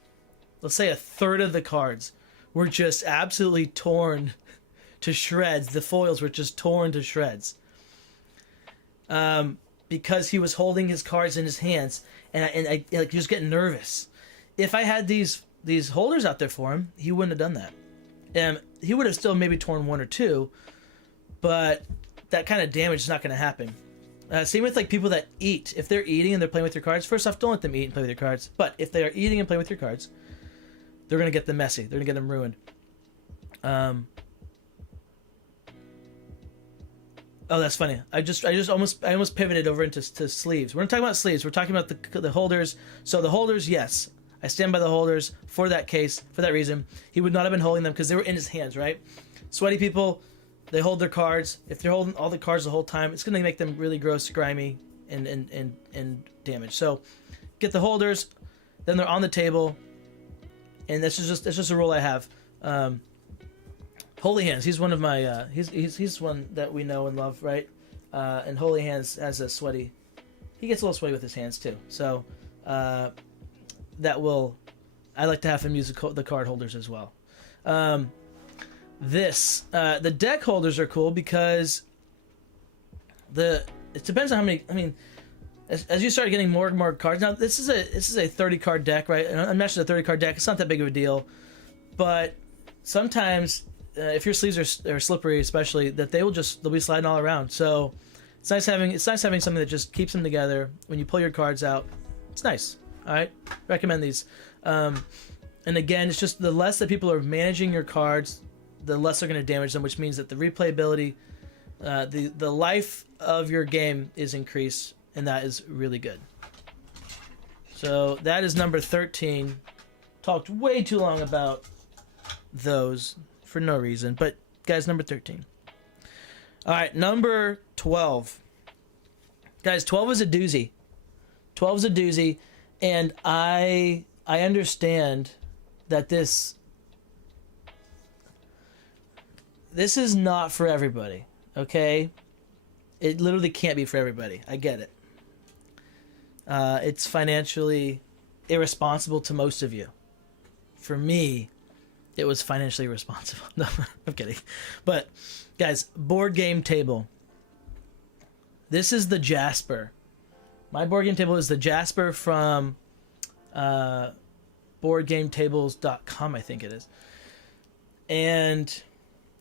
let's say a third of the cards were just absolutely torn to shreds. The foils were just torn to shreds. Because he was holding his cards in his hands, and I like he was getting nervous. If I had these holders out there for him, he wouldn't have done that. He would have still maybe torn one or two, but that kind of damage is not going to happen. Same with like people that eat. If they're eating and they're playing with your cards, first off, don't let them eat and play with your cards. But if they are eating and playing with your cards, they're going to get them messy. They're going to get them ruined. Oh, that's funny. I almost pivoted over into sleeves. We're not talking about sleeves. We're talking about the holders. So the holders, yes, I stand by the holders for that case. For that reason, he would not have been holding them because they were in his hands, right? Sweaty people, they hold their cards. If they're holding all the cards the whole time, it's going to make them really gross, grimy, and damaged. So get the holders, then they're on the table, and that's just a rule I have. Holy Hands, he's one of my he's one that we know and love, right? And Holy Hands has a sweaty, he gets a little sweaty with his hands too. So I like to have him use the card holders as well. The deck holders are cool because it depends on how many. I mean, as you start getting more and more cards, now this is a 30 card deck, right? Unmatched is a 30 card deck. It's not that big of a deal, but sometimes if your sleeves are slippery, especially, that they'll be sliding all around. So it's nice having something that just keeps them together when you pull your cards out. It's nice. All right, recommend these. And again, it's just the less that people are managing your cards, the less they're going to damage them, which means that the replayability, the life of your game is increased, and that is really good. So that is number 13. Talked way too long about those for no reason, but guys, number 13. All right, number 12. Guys, 12 is a doozy. 12 is a doozy, and I understand that this is not for everybody, okay? It literally can't be for everybody. I get it. It's financially irresponsible to most of you. For me, it was financially responsible. No, I'm kidding. But, guys, board game table. This is the Jasper. My board game table is the Jasper from boardgametables.com, I think it is. And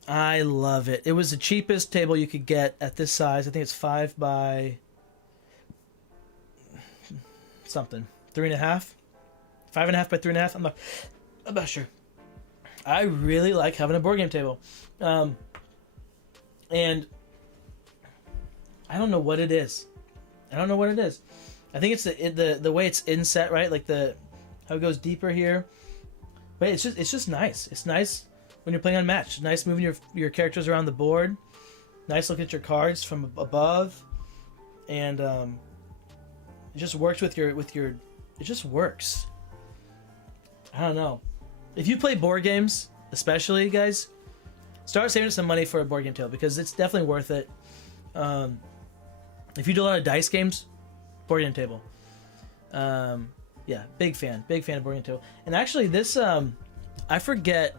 I love it. It was the cheapest table you could get at this size. I think it's 5 by something. 3.5? 5.5 by 3.5? I'm not sure. I really like having a board game table. And I don't know what it is. I think it's the way it's inset, right? Like how it goes deeper here. But it's just nice. It's nice when you're playing Unmatched. It's nice moving your characters around the board. Nice look at your cards from above. And it just works with your it just works. I don't know. If you play board games, especially, guys, start saving some money for a board game table because it's definitely worth it. If you do a lot of dice games, board game table. Yeah, big fan of board game table. And actually, this I forget.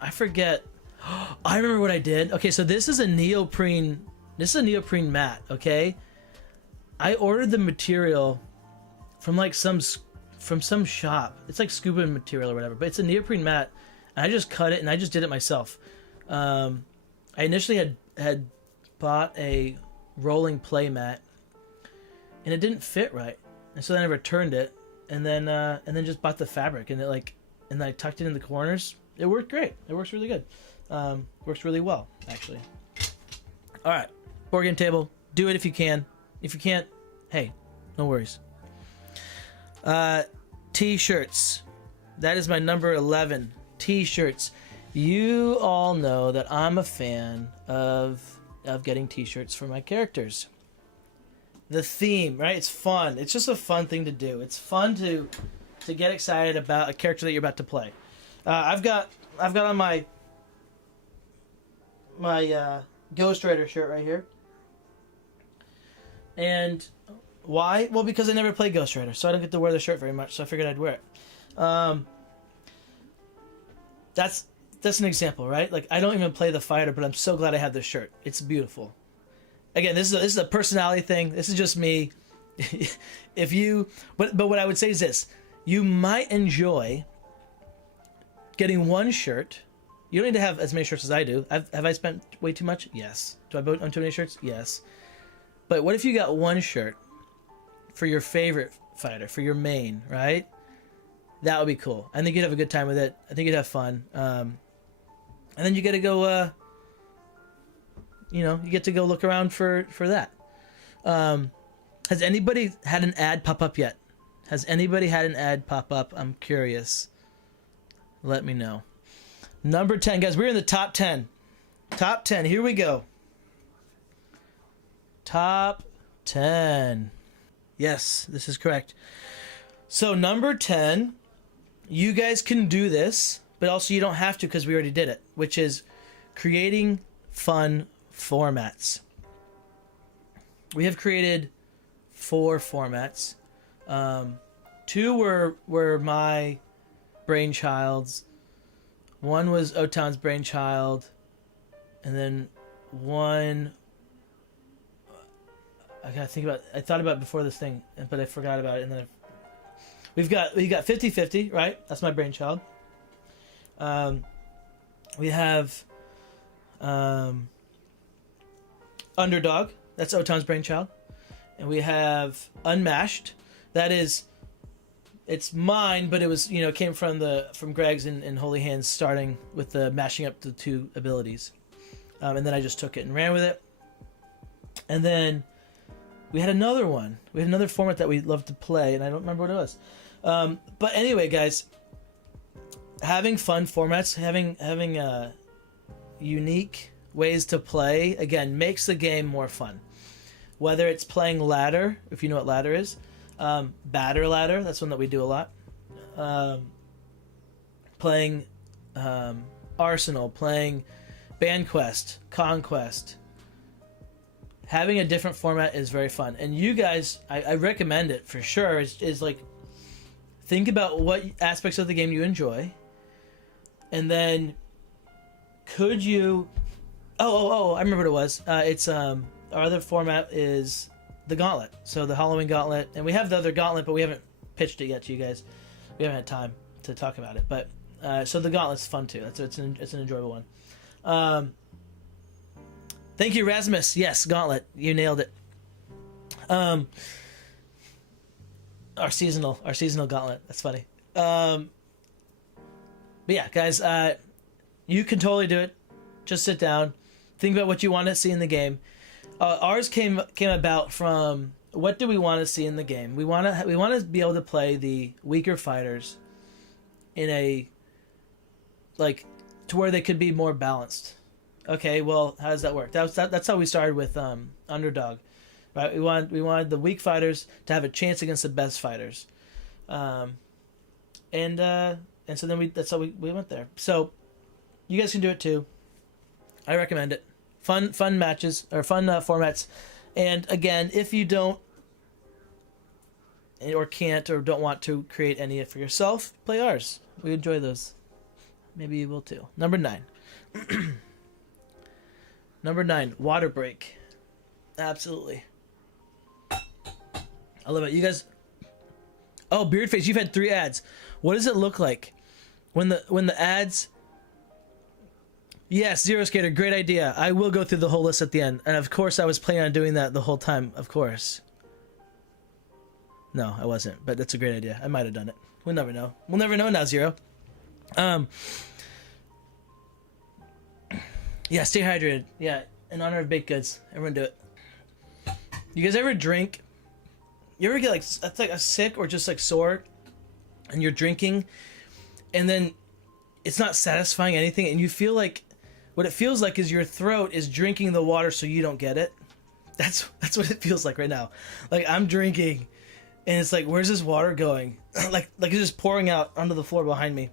I remember what I did. Okay, so this is a neoprene mat. Okay, I ordered the material from like some shop. It's like scuba material or whatever, but it's a neoprene mat. And I just cut it and I just did it myself. I initially had bought a rolling play mat, and it didn't fit right, and so then I returned it, and then just bought the fabric, and I tucked it in the corners. It worked great. It works really good. Works really well, actually. All right, board game table. Do it if you can. If you can't, hey, no worries. T-shirts. That is my number 11. T-shirts. You all know that I'm a fan of getting T-shirts for my characters. The theme, right? It's fun. It's just a fun thing to do. It's fun to get excited about a character that you're about to play. I've got on my Ghost Rider shirt right here. And why? Well, because I never play Ghost Rider, so I don't get to wear the shirt very much. So I figured I'd wear it. That's an example, right? Like, I don't even play the fighter, but I'm so glad I have this shirt. It's beautiful. Again, this is a personality thing. This is just me. But what I would say is this: you might enjoy getting one shirt. You don't need to have as many shirts as I do. Have I spent way too much? Yes. Do I own too many shirts? Yes. But what if you got one shirt for your favorite fighter, for your main, right? That would be cool. I think you'd have a good time with it. I think you'd have fun. And then you get to go, you get to go look around for that. Has anybody had an ad pop up yet? Has anybody had an ad pop up? I'm curious. Let me know. Number 10, guys. We're in the top 10. Top 10. Here we go. Top 10. Yes, this is correct. So number 10, you guys can do this, but also you don't have to because we already did it, which is creating fun formats. We have created 4 formats. 2 were my brainchilds. 1 was O-Town's brainchild, and then 1 I gotta think about. I thought about it before this thing, but I forgot about it. And then we got 50-50, right? That's my brainchild. We have Underdog. That's O-Town's brainchild, and we have Unmatched. That is, it's mine, but it was it came from Greg's and Holy Hands, starting with the mashing up the 2 abilities, and then I just took it and ran with it, and then. We had another one. We had another format that we loved to play, and I don't remember what it was. But anyway, guys, having fun formats, having unique ways to play, again, makes the game more fun. Whether it's playing ladder, if you know what ladder is, batter ladder, that's one that we do a lot. Playing Arsenal, playing Band Quest, Conquest. Having a different format is very fun, and you guys, I recommend it for sure. Is like, think about what aspects of the game you enjoy, and then could you? Oh! I remember what it was. It's our other format is the Gauntlet. So the Halloween Gauntlet, and we have the other Gauntlet, but we haven't pitched it yet to you guys. We haven't had time to talk about it, but so the Gauntlet's fun too. It's an enjoyable one. Thank you, Rasmus. Yes, Gauntlet. You nailed it. Our seasonal Gauntlet. That's funny. But But yeah, guys, you can totally do it. Just sit down, think about what you want to see in the game. Ours came about from what do we want to see in the game? We want to be able to play the weaker fighters in a like to where they could be more balanced. Okay, well, how does that work? That's how we started with Underdog, right? We wanted the weak fighters to have a chance against the best fighters, and so then that's how we went there. So you guys can do it too. I recommend it. Fun matches or fun formats. And again, if you don't or can't or don't want to create any for yourself, play ours. We enjoy those. Maybe you will too. Number 9. Number 9, water break. Absolutely. I love it. You guys. Oh, Beardface, you've had 3 ads. What does it look like when the ads? Yes, Zero Skater, great idea. I will go through the whole list at the end. And of course, I was planning on doing that the whole time, of course. No, I wasn't, but that's a great idea. I might have done it. We'll never know. We'll never know now, Zero. Yeah, stay hydrated. Yeah, in honor of baked goods. Everyone do it. You guys ever drink? You ever get like a sick or just like sore and you're drinking and then it's not satisfying anything and you feel like what it feels like is your throat is drinking the water so you don't get it. That's what it feels like right now. Like I'm drinking and it's like, where's this water going? like it's just pouring out onto the floor behind me.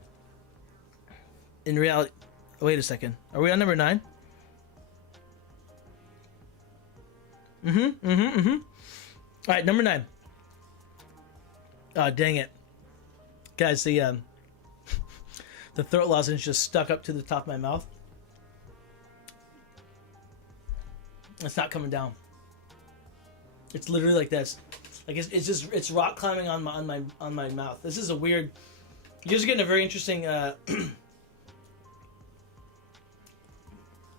In reality, wait a second. Are we on number 9? All right, number 9. Oh, dang it. Guys, the throat lozenge just stuck up to the top of my mouth. It's not coming down. It's literally like this. Like it's rock climbing on my mouth. This is a weird. You guys are getting a very interesting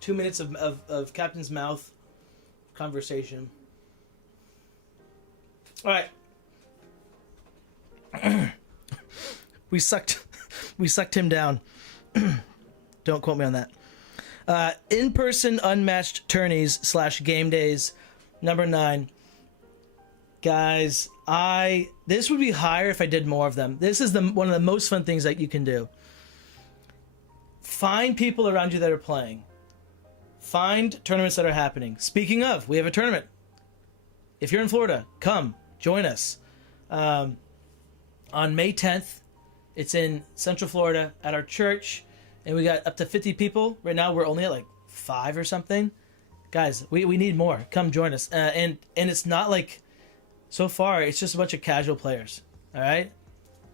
2 minutes of Captain's Mouth conversation. All right. We sucked him down. Don't quote me on that. In-person unmatched tourneys / game days, number 9. Guys, this would be higher if I did more of them. This is one of the most fun things that you can do. Find people around you that are playing. Find tournaments that are happening. Speaking of, we have a tournament. If you're in Florida, come join us. On May 10th, it's in Central Florida at our church, and we got up to 50 people. Right now, we're only at like 5 or something. Guys, we need more. Come join us. And it's not like, so far, it's just a bunch of casual players. All right?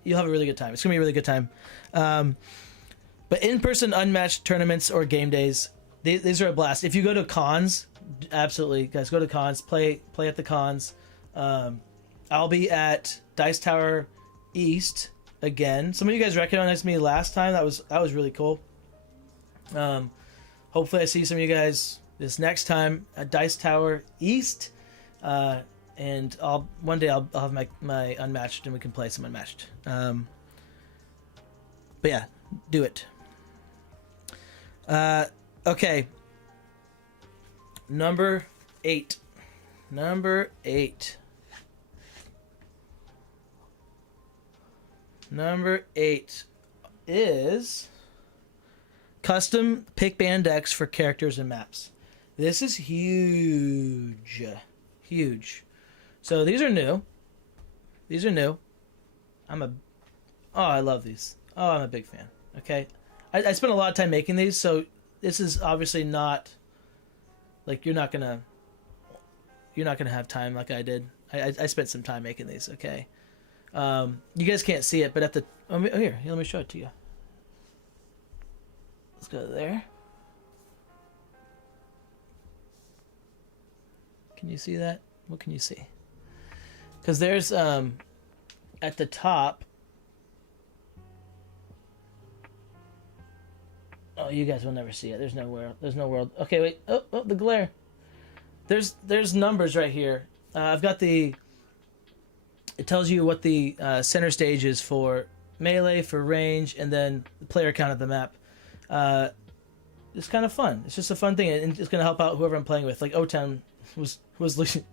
You'll have a really good time. It's going to be a really good time. But in-person unmatched tournaments or game days, these are a blast. If you go to cons, absolutely, guys, go to cons. Play at the cons. I'll be at Dice Tower East again. Some of you guys recognized me last time. That was really cool. Hopefully I see some of you guys this next time at Dice Tower East. And one day I'll have my Unmatched and we can play some Unmatched. But yeah, do it. Okay. Number 8. Number 8 is custom pick band decks for characters and maps. This is huge. Huge. So these are new. I love these. Oh, I'm a big fan. Okay. I spent a lot of time making these, so this is obviously not like you're not gonna have time like I did. I spent some time making these. Okay. You guys can't see it, but at the here, let me show it to you. Let's go there. Can you see that? What can you see? Because there's at the top. Oh, you guys will never see it. There's no world. Okay, wait. Oh, the glare. There's numbers right here. I've got it tells you what the center stage is for melee for range, and then the player count of the map. It's kind of fun. It's just a fun thing, and it's going to help out whoever I'm playing with. Like O-Town was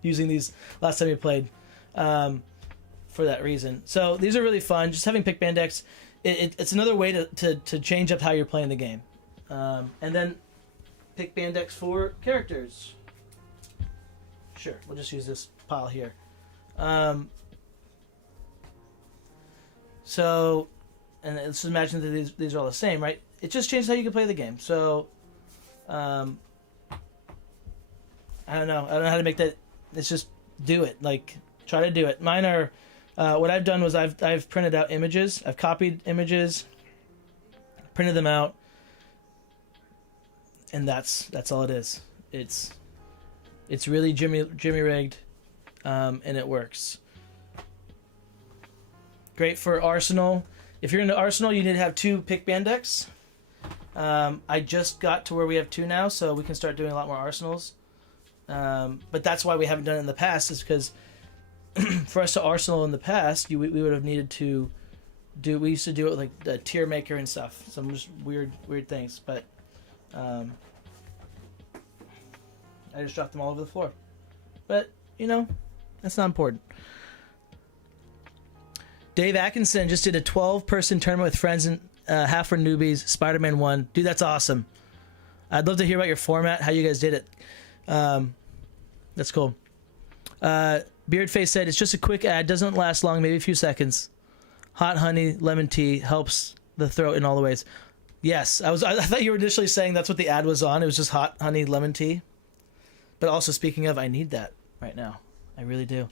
using these last time we played for that reason. So these are really fun. Just having pick band decks, it's another way to change up how you're playing the game. And then pick band decks for characters. Sure, we'll just use this pile here. So, and let's imagine that these are all the same, right? It just changes how you can play the game. So, I don't know. I don't know how to make that. It's just do it. Like, try to do it. Mine are, what I've done was I've printed out images. I've copied images, printed them out, and that's all it is. It's really Jimmy rigged, and it works. Great for Arsenal. If you're into Arsenal, you need to have 2 pick band decks. I just got to where we have 2 now, so we can start doing a lot more Arsenals. But that's why we haven't done it in the past, is because for us to Arsenal in the past, we would have needed to do. We used to do it with like the tier maker and stuff, some just weird things. But I just dropped them all over the floor. But that's not important. Dave Atkinson just did a 12-person tournament with friends and half for newbies. Spider-Man 1. Dude, that's awesome. I'd love to hear about your format, how you guys did it. That's cool. Beardface said, it's just a quick ad. Doesn't last long, maybe a few seconds. Hot honey, lemon tea helps the throat in all the ways. Yes, I thought you were initially saying that's what the ad was on. It was just hot honey, lemon tea. But also, speaking of, I need that right now. I really do.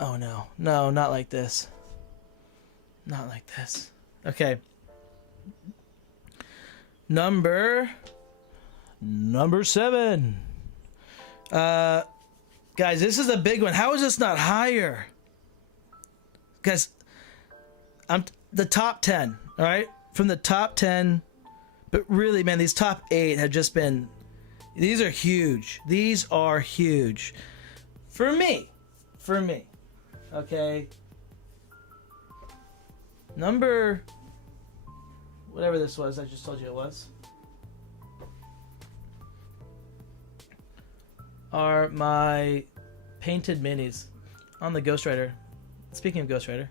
Oh no, not like this. Not like this. Okay. Number 7. Guys, this is a big one. How is this not higher? Guys, I'm the top 10, all right? From the top 10, but really, man, these top 8 have just been, these are huge. These are huge. For me. Okay. Number, whatever this was, I just told you it was, are my painted minis on the Ghost Rider. Speaking of Ghost Rider,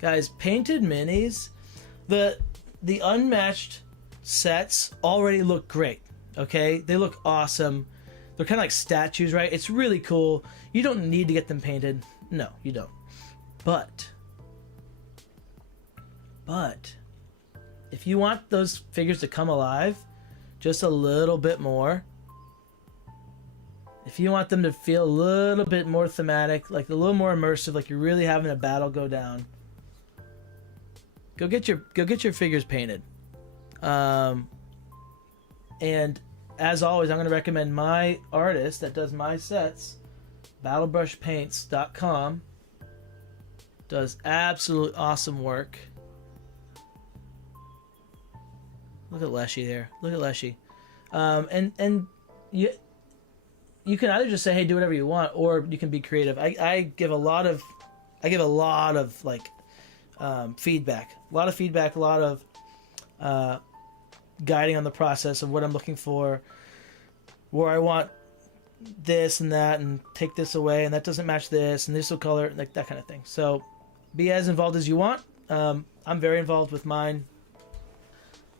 guys, painted minis, the Unmatched sets already look great. Okay, they look awesome. They're kind of like statues, right? It's really cool. You don't need to get them painted. No, you don't. But if you want those figures to come alive just a little bit more, if you want them to feel a little bit more thematic, like a little more immersive, like you're really having a battle go down, go get your figures painted. And as always, I'm going to recommend my artist that does my sets, BattleBrushPaints.com. Does absolute awesome work. Look at Leshy there. Look at Leshy. And you can either just say, hey, do whatever you want, or you can be creative. I give a lot of like feedback. A lot of guiding on the process of what I'm looking for, where I want this and that, and take this away, and that doesn't match this, and this will color, like that kind of thing. So be as involved as you want. I'm very involved with mine.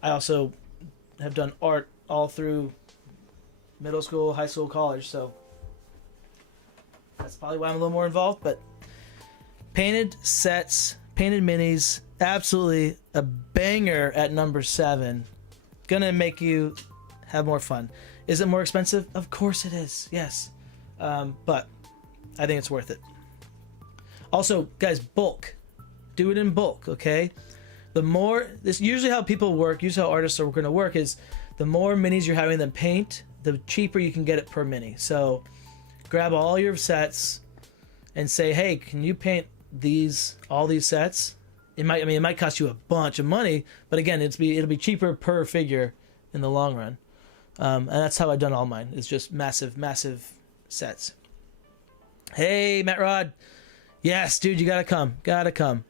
I also have done art all through middle school, high school, college, so that's probably why I'm a little more involved. But painted sets, painted minis, absolutely a banger at number 7. Gonna make you have more fun. Is it more expensive? Of course it is. Yes. But I think it's worth it. Also, guys, bulk. Do it in bulk, okay? The more, this usually how people work, usually how artists are going to work is the more minis you're having them paint, the cheaper you can get it per mini. So grab all your sets and say, hey, can you paint all these sets? It might cost you a bunch of money, but again, it'll be cheaper per figure in the long run. And that's how I've done all mine. It's just massive sets. Hey, Matt Rod. Yes, dude, you gotta come. Gotta come.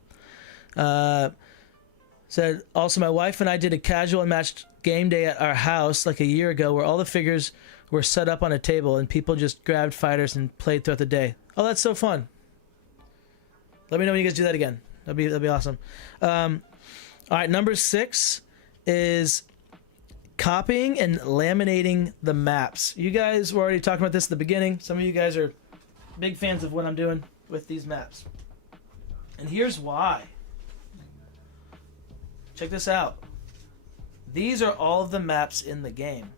Said, also, my wife and I did a casual Unmatched game day at our house like a year ago where all the figures were set up on a table and people just grabbed fighters and played throughout the day. Oh, that's so fun. Let me know when you guys do that again. That'd be awesome. All right, number 6 is copying and laminating the maps. You guys were already talking about this at the beginning. Some of you guys are big fans of what I'm doing with these maps. And here's why. Check this out. These are all of the maps in the game.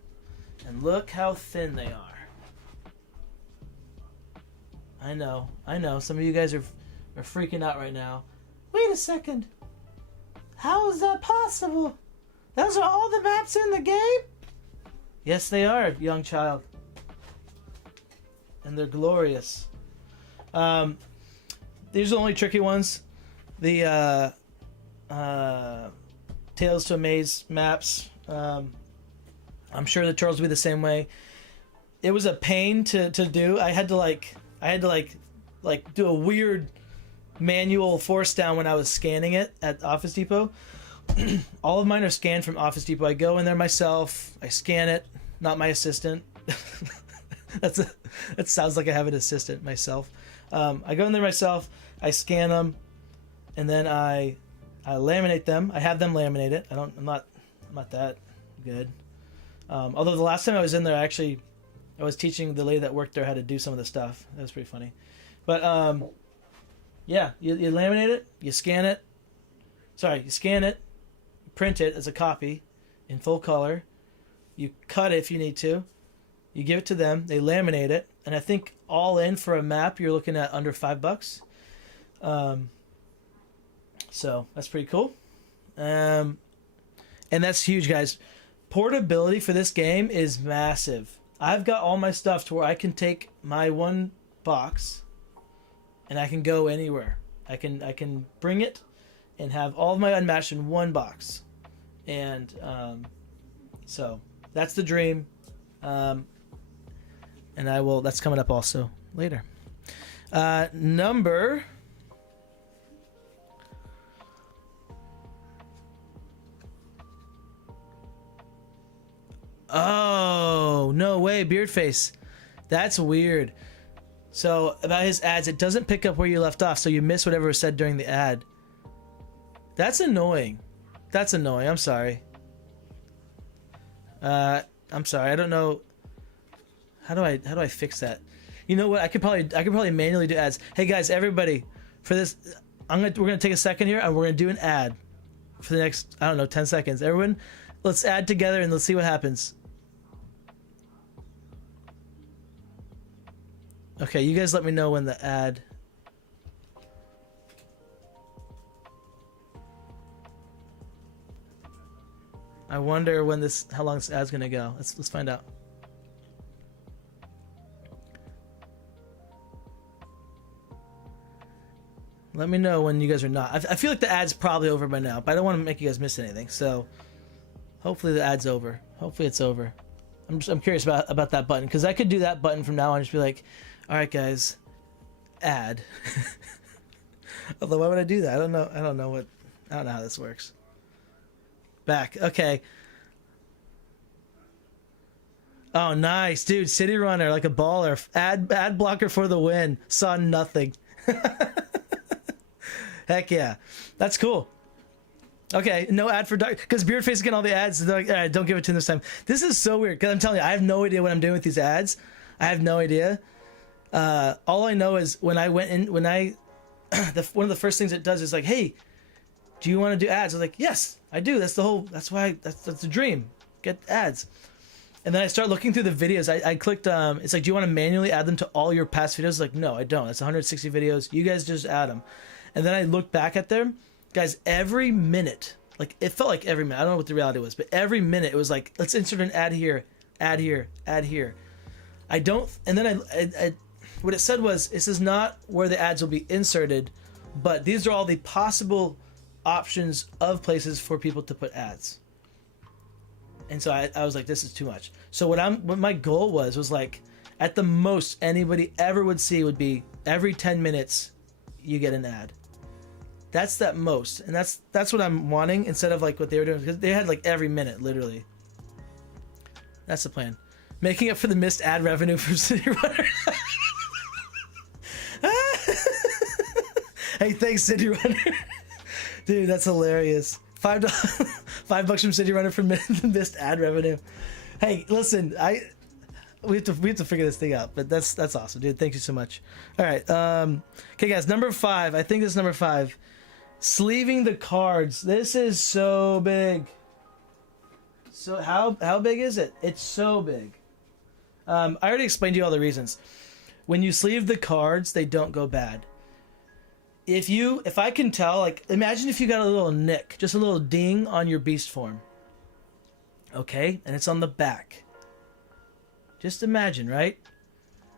And look how thin they are. I know. Some of you guys are freaking out right now. Wait a second. How is that possible? Those are all the maps in the game? Yes, they are, young child. And they're glorious. These are the only tricky ones. The Tales to Amaze maps. I'm sure the turtles will be the same way. It was a pain to do. I had to do a weird manual force down when I was scanning it at Office Depot. All of mine are scanned from Office Depot. I go in there myself. I scan it, not my assistant. That sounds like I have an assistant myself. I go in there myself. I scan them, and then I laminate them. I have them laminated. I'm not that good. Although the last time I was in there, I was teaching the lady that worked there how to do some of the stuff. That was pretty funny. But yeah, you laminate it, you scan it. Sorry, you scan it, print it as a copy in full color. You cut it if you need to. You give it to them. They laminate it, and I think all in for a map, you're looking at under $5. So that's pretty cool. And that's huge, guys. Portability for this game is massive. I've got all my stuff to where I can take my one box and I can go anywhere. I can bring it and have all of my Unmatched in one box. And so that's the dream. And that's coming up also later. Number... Oh, no way, Beardface. That's weird. So, about his ads, it doesn't pick up where you left off, so you miss whatever was said during the ad. That's annoying. I'm sorry. I'm sorry. I don't know. How do I fix that? You know what? I could probably manually do ads. Hey guys, everybody, for this, we're gonna take a second here and we're gonna do an ad for the next, I don't know, 10 seconds. Everyone, let's add together and let's see what happens. Okay, you guys let me know when the ad... I wonder when how long this ad's gonna go. Let's find out. Let me know when you guys are not. I feel like the ad's probably over by now, but I don't want to make you guys miss anything. So hopefully the ad's over. Hopefully it's over. I'm curious about that button, because I could do that button from now on and just be like, all right, guys, ad. Although why would I do that? I don't know how this works. Back. Okay. Oh, nice, dude. City Runner, like a baller. Ad blocker for the win. Saw nothing. Heck yeah, that's cool. Okay, no ad for Dark, because Beardface is getting all the ads. They're like, all right, don't give it to him this time. This is so weird, because I'm telling you, I have no idea what I'm doing with these ads. I have no idea. All I know is when I went in, one of the first things it does is like, hey, do you want to do ads? I was like, yes, I do. That's the dream. Get ads. And then I start looking through the videos. I clicked, it's like, do you want to manually add them to all your past videos? Like, no, I don't. It's 160 videos. You guys just add them. And then I looked back at them. Guys, every minute, like, it felt like every minute. I don't know what the reality was, but every minute it was like, let's insert an ad here, ad here, ad here. And then I what it said was, this is not where the ads will be inserted, but these are all the possible options of places for people to put ads. And so I was like, this is too much. So what my goal was like, at the most anybody ever would see would be every 10 minutes you get an ad. That's that most, and that's what I'm wanting instead of like what they were doing, because they had like every minute literally. That's the plan. Making up for the missed ad revenue from City Runner. Hey, thanks City Runner. Dude, that's hilarious. $5 from City Runner for missed ad revenue. Hey, listen, we have to figure this thing out, but that's awesome, dude. Thank you so much. All right, okay, guys, number 5. I think this is number 5. Sleeving the cards. This is so big. So how big is it? It's so big. I already explained to you all the reasons. When you sleeve the cards, they don't go bad. If I can tell, like, imagine if you got a little nick, just a little ding on your beast form. Okay, and it's on the back. Just imagine, right?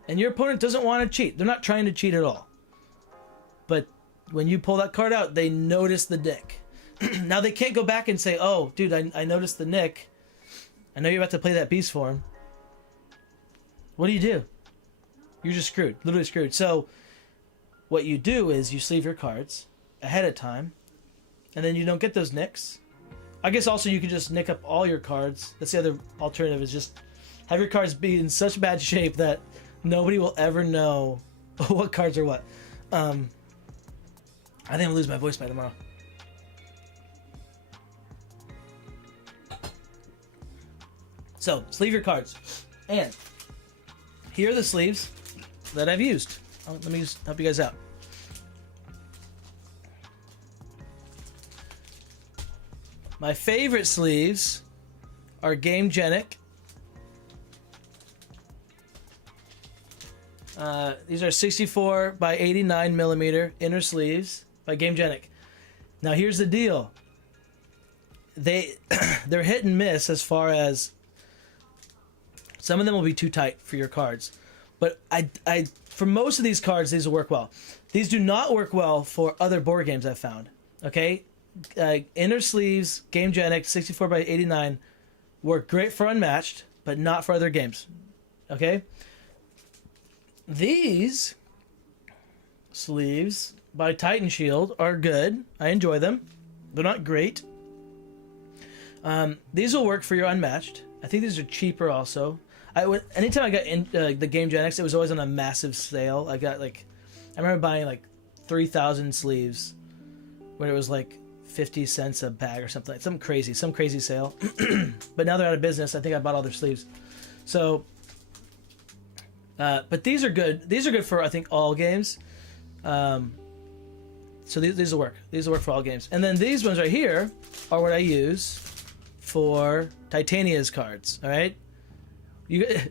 And your opponent doesn't want to cheat. They're not trying to cheat at all. But when you pull that card out, they notice the nick. Now they can't go back and say, oh, dude, I noticed the nick. I know you're about to play that beast form. What do? You're just screwed. Literally screwed. So what you do is you sleeve your cards ahead of time, and then you don't get those nicks. I guess also you could just nick up all your cards. That's the other alternative, is just have your cards be in such bad shape that nobody will ever know what cards are what. I think I'll lose my voice by tomorrow. So, sleeve your cards. And here are the sleeves that I've used. Let me just help you guys out. My favorite sleeves are Gamegenic. These are 64 by 89 millimeter inner sleeves by Gamegenic. Now here's the deal. They're hit and miss as far as some of them will be too tight for your cards. But I for most of these cards, these will work well. These do not work well for other board games I've found. Okay? Inner sleeves, Gamegenic, 64 by 89 work great for Unmatched, but not for other games. Okay? These sleeves by Titan Shield are good. I enjoy them. They're not great. These will work for your Unmatched. I think these are cheaper also. Anytime I got the Gamegenics, it was always on a massive sale. I remember buying like 3,000 sleeves when it was like 50 cents a bag or something, some crazy sale. But now they're out of business. I think I bought all their sleeves. So, but these are good. These are good for, I think, all games. So these will work. These will work for all games. And then these ones right here are what I use for Titania's cards. All right.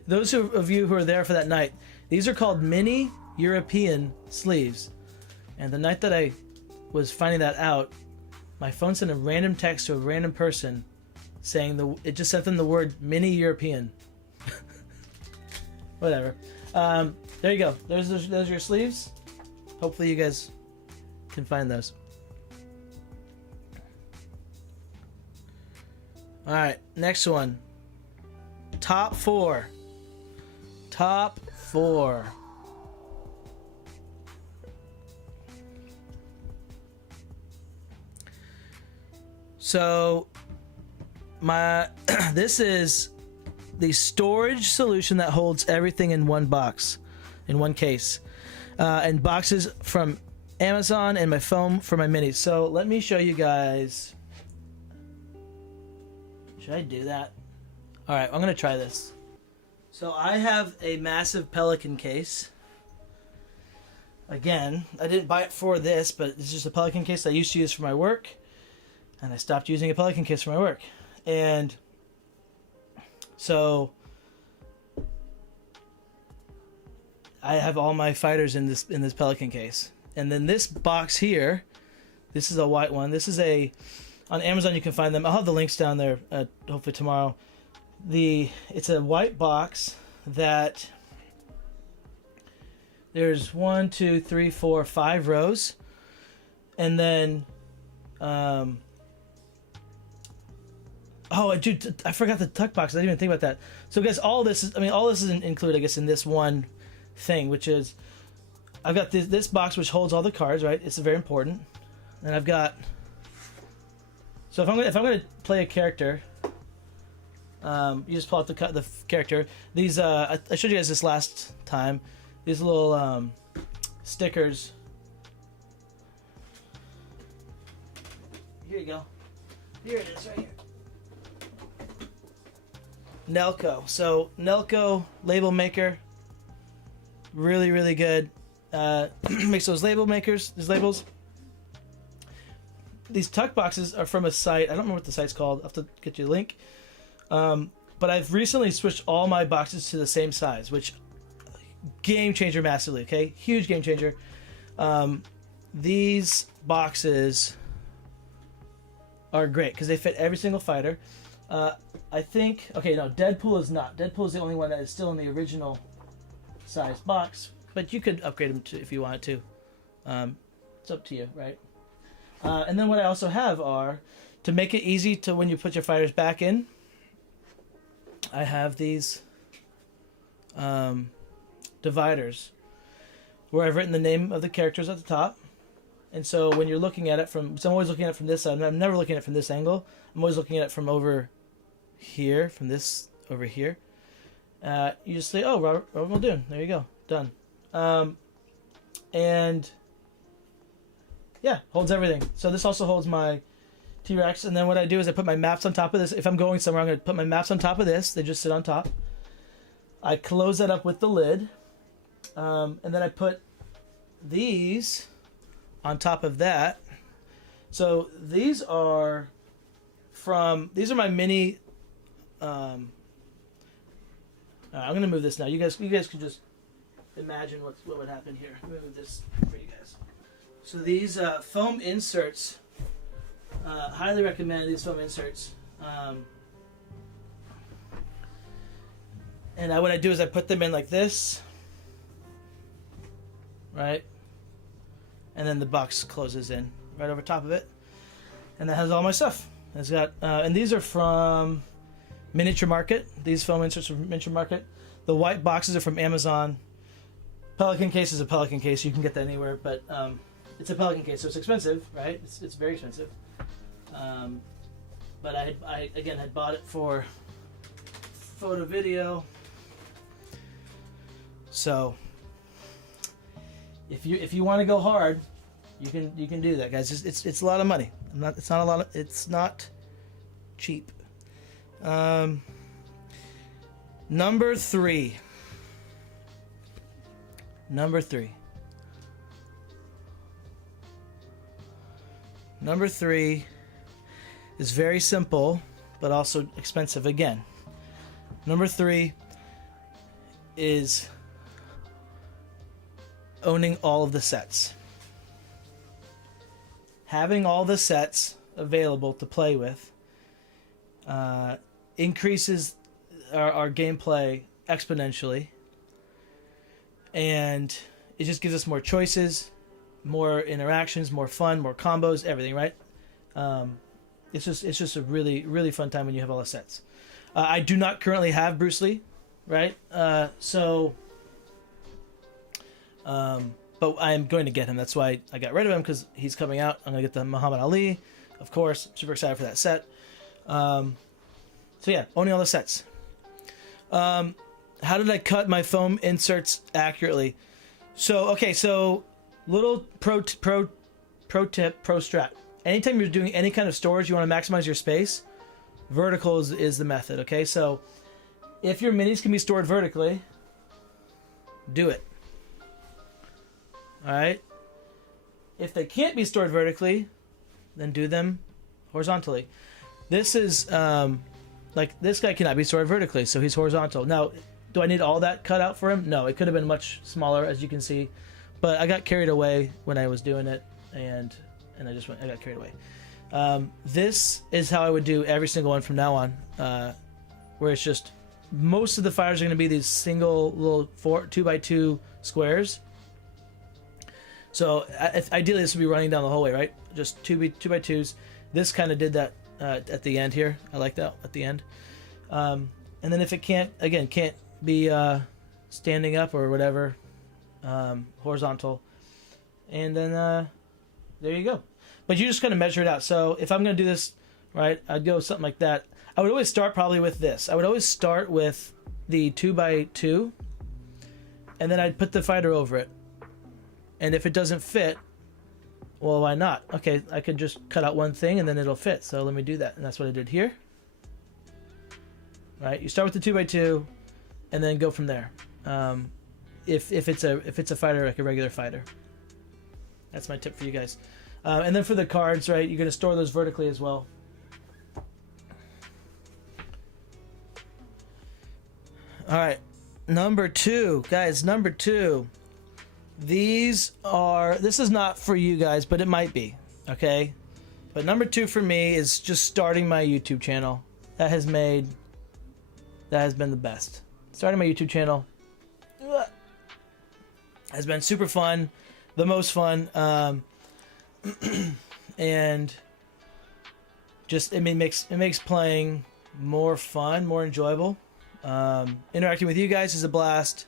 Those of you who are there for that night, these are called mini European sleeves. And the night that I was finding that out, my phone sent a random text to a random person saying it just sent them the word mini European. Whatever. There you go. Those are your sleeves. Hopefully you guys can find those. All right, next one. Top four. So this is the storage solution that holds everything in one box, in one case, and boxes from Amazon, and my foam for my minis. So let me show you guys. Should I do that? All right, I'm gonna try this. So I have a massive Pelican case. Again, I didn't buy it for this, but it's just a Pelican case I used to use for my work, and I stopped using a Pelican case for my work. And so I have all my fighters in this Pelican case. And then this box here, this is a white one. This is on Amazon you can find them. I'll have the links down there hopefully tomorrow. It's a white box that there's 5 rows, and then I forgot the tuck box. I didn't even think about that. So guys, all this is included, I guess, in this one thing, which is I've got this box which holds all the cards, right? It's very important. And I've got. So if I'm gonna play a character, you just pull out the character. These I showed you guys this last time. These little stickers. Here you go. Here it is, right here. Nelco. So Nelco label maker. Really, really good. Makes those these labels. These tuck boxes are from a site. I don't remember what the site's called. I'll have to get you a link. But I've recently switched all my boxes to the same size, which game changer massively. Okay, huge game changer. These boxes are great because they fit every single fighter. I think. Okay, no, Deadpool is not. Deadpool is the only one that is still in the original size box, but you could upgrade them if you wanted to. It's up to you, right? And then what I also have are, to make it easy to when you put your fighters back in, I have these dividers where I've written the name of the characters at the top. And so when you're looking at it so I'm always looking at it from this side. I'm never looking at it from this angle. I'm always looking at it from over here, from this over here. You just say, oh, Robert Muldoon. There you go. Done. And yeah, holds everything. So this also holds my T-Rex. And then what I do is I put my maps on top of this. If I'm going somewhere, I'm going to put my maps on top of this. They just sit on top. I close that up with the lid. And then I put these on top of that. So these are my mini. I'm going to move this now. You guys can just imagine what would happen here. Let me move this for you guys. So these foam inserts, highly recommend these foam inserts. And what I do is I put them in like this, right? And then the box closes in right over top of it. And that has all my stuff. It's got, and these are from Miniature Market. These foam inserts are from Miniature Market. The white boxes are from Amazon. Pelican case is a Pelican case. You can get that anywhere, but it's a Pelican case, so it's expensive, right? It's very expensive. But I again had bought it for photo video. So if you want to go hard, you can do that, guys. It's a lot of money. It's not cheap. Number three. Number three is very simple, but also expensive again. Number three is owning all of the sets. Having all the sets available to play with increases our gameplay exponentially. And it just gives us more choices, more interactions, more fun, more combos, everything, right? It's just a really, really fun time when you have all the sets. I do not currently have Bruce Lee, right? But I'm going to get him. That's why I got rid of him, because he's coming out. I'm going to get the Muhammad Ali, of course. I'm super excited for that set. So yeah, owning all the sets. How did I cut my foam inserts accurately? So little pro tip, pro strat. Anytime you're doing any kind of storage, you want to maximize your space. Vertical is the method, okay? So if your minis can be stored vertically, do it. All right? If they can't be stored vertically, then do them horizontally. This is, like, this guy cannot be stored vertically, so he's horizontal. Now, do I need all that cut out for him? No, it could have been much smaller, as you can see. But I got carried away when I was doing it, and I got carried away. This is how I would do every single one from now on, where it's just, most of the fires are going to be these single little 2x2 squares. So ideally this would be running down the whole way, right? Just 2x2s. This kind of did that at the end here. I like that at the end. And then if it can't be standing up or whatever, horizontal, and then there you go. But you're just gonna measure it out. So if I'm gonna do this, right, I'd go something like that. I would always start probably with this. I would always start with the 2x2, and then I'd put the fighter over it. And if it doesn't fit, well, why not? Okay, I could just cut out one thing and then it'll fit. So let me do that, and that's what I did here. Right, you start with the 2x2, and then go from there. If it's a fighter, like a regular fighter. That's my tip for you guys. And then for the cards, right, you're gonna store those vertically as well. All right, number 2, guys. Number 2. This is not for you guys, but it might be. Okay, but number 2 for me is just starting my YouTube channel. That has been the best. Starting my YouTube channel has been super fun, the most fun, and just it makes playing more fun, more enjoyable. Interacting with you guys is a blast.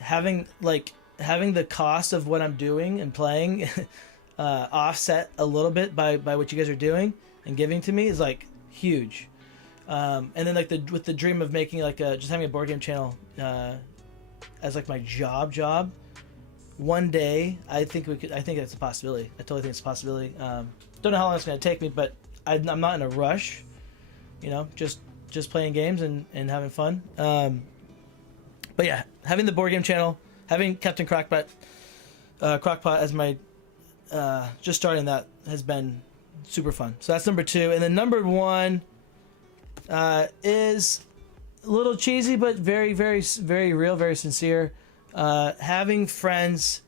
Having the cost of what I'm doing and playing offset a little bit by what you guys are doing and giving to me is like huge. And then like with the dream of making like just having a board game channel as like my job. One day, I think that's a possibility. I totally think it's a possibility. Don't know how long it's gonna take me, but I'm not in a rush. You know, just playing games and having fun. But yeah, having the board game channel, having Captain Crockpot as my just starting that has been super fun. So that's number 2, and then number 1 is a little cheesy, but very, very, very real, very sincere. Having friends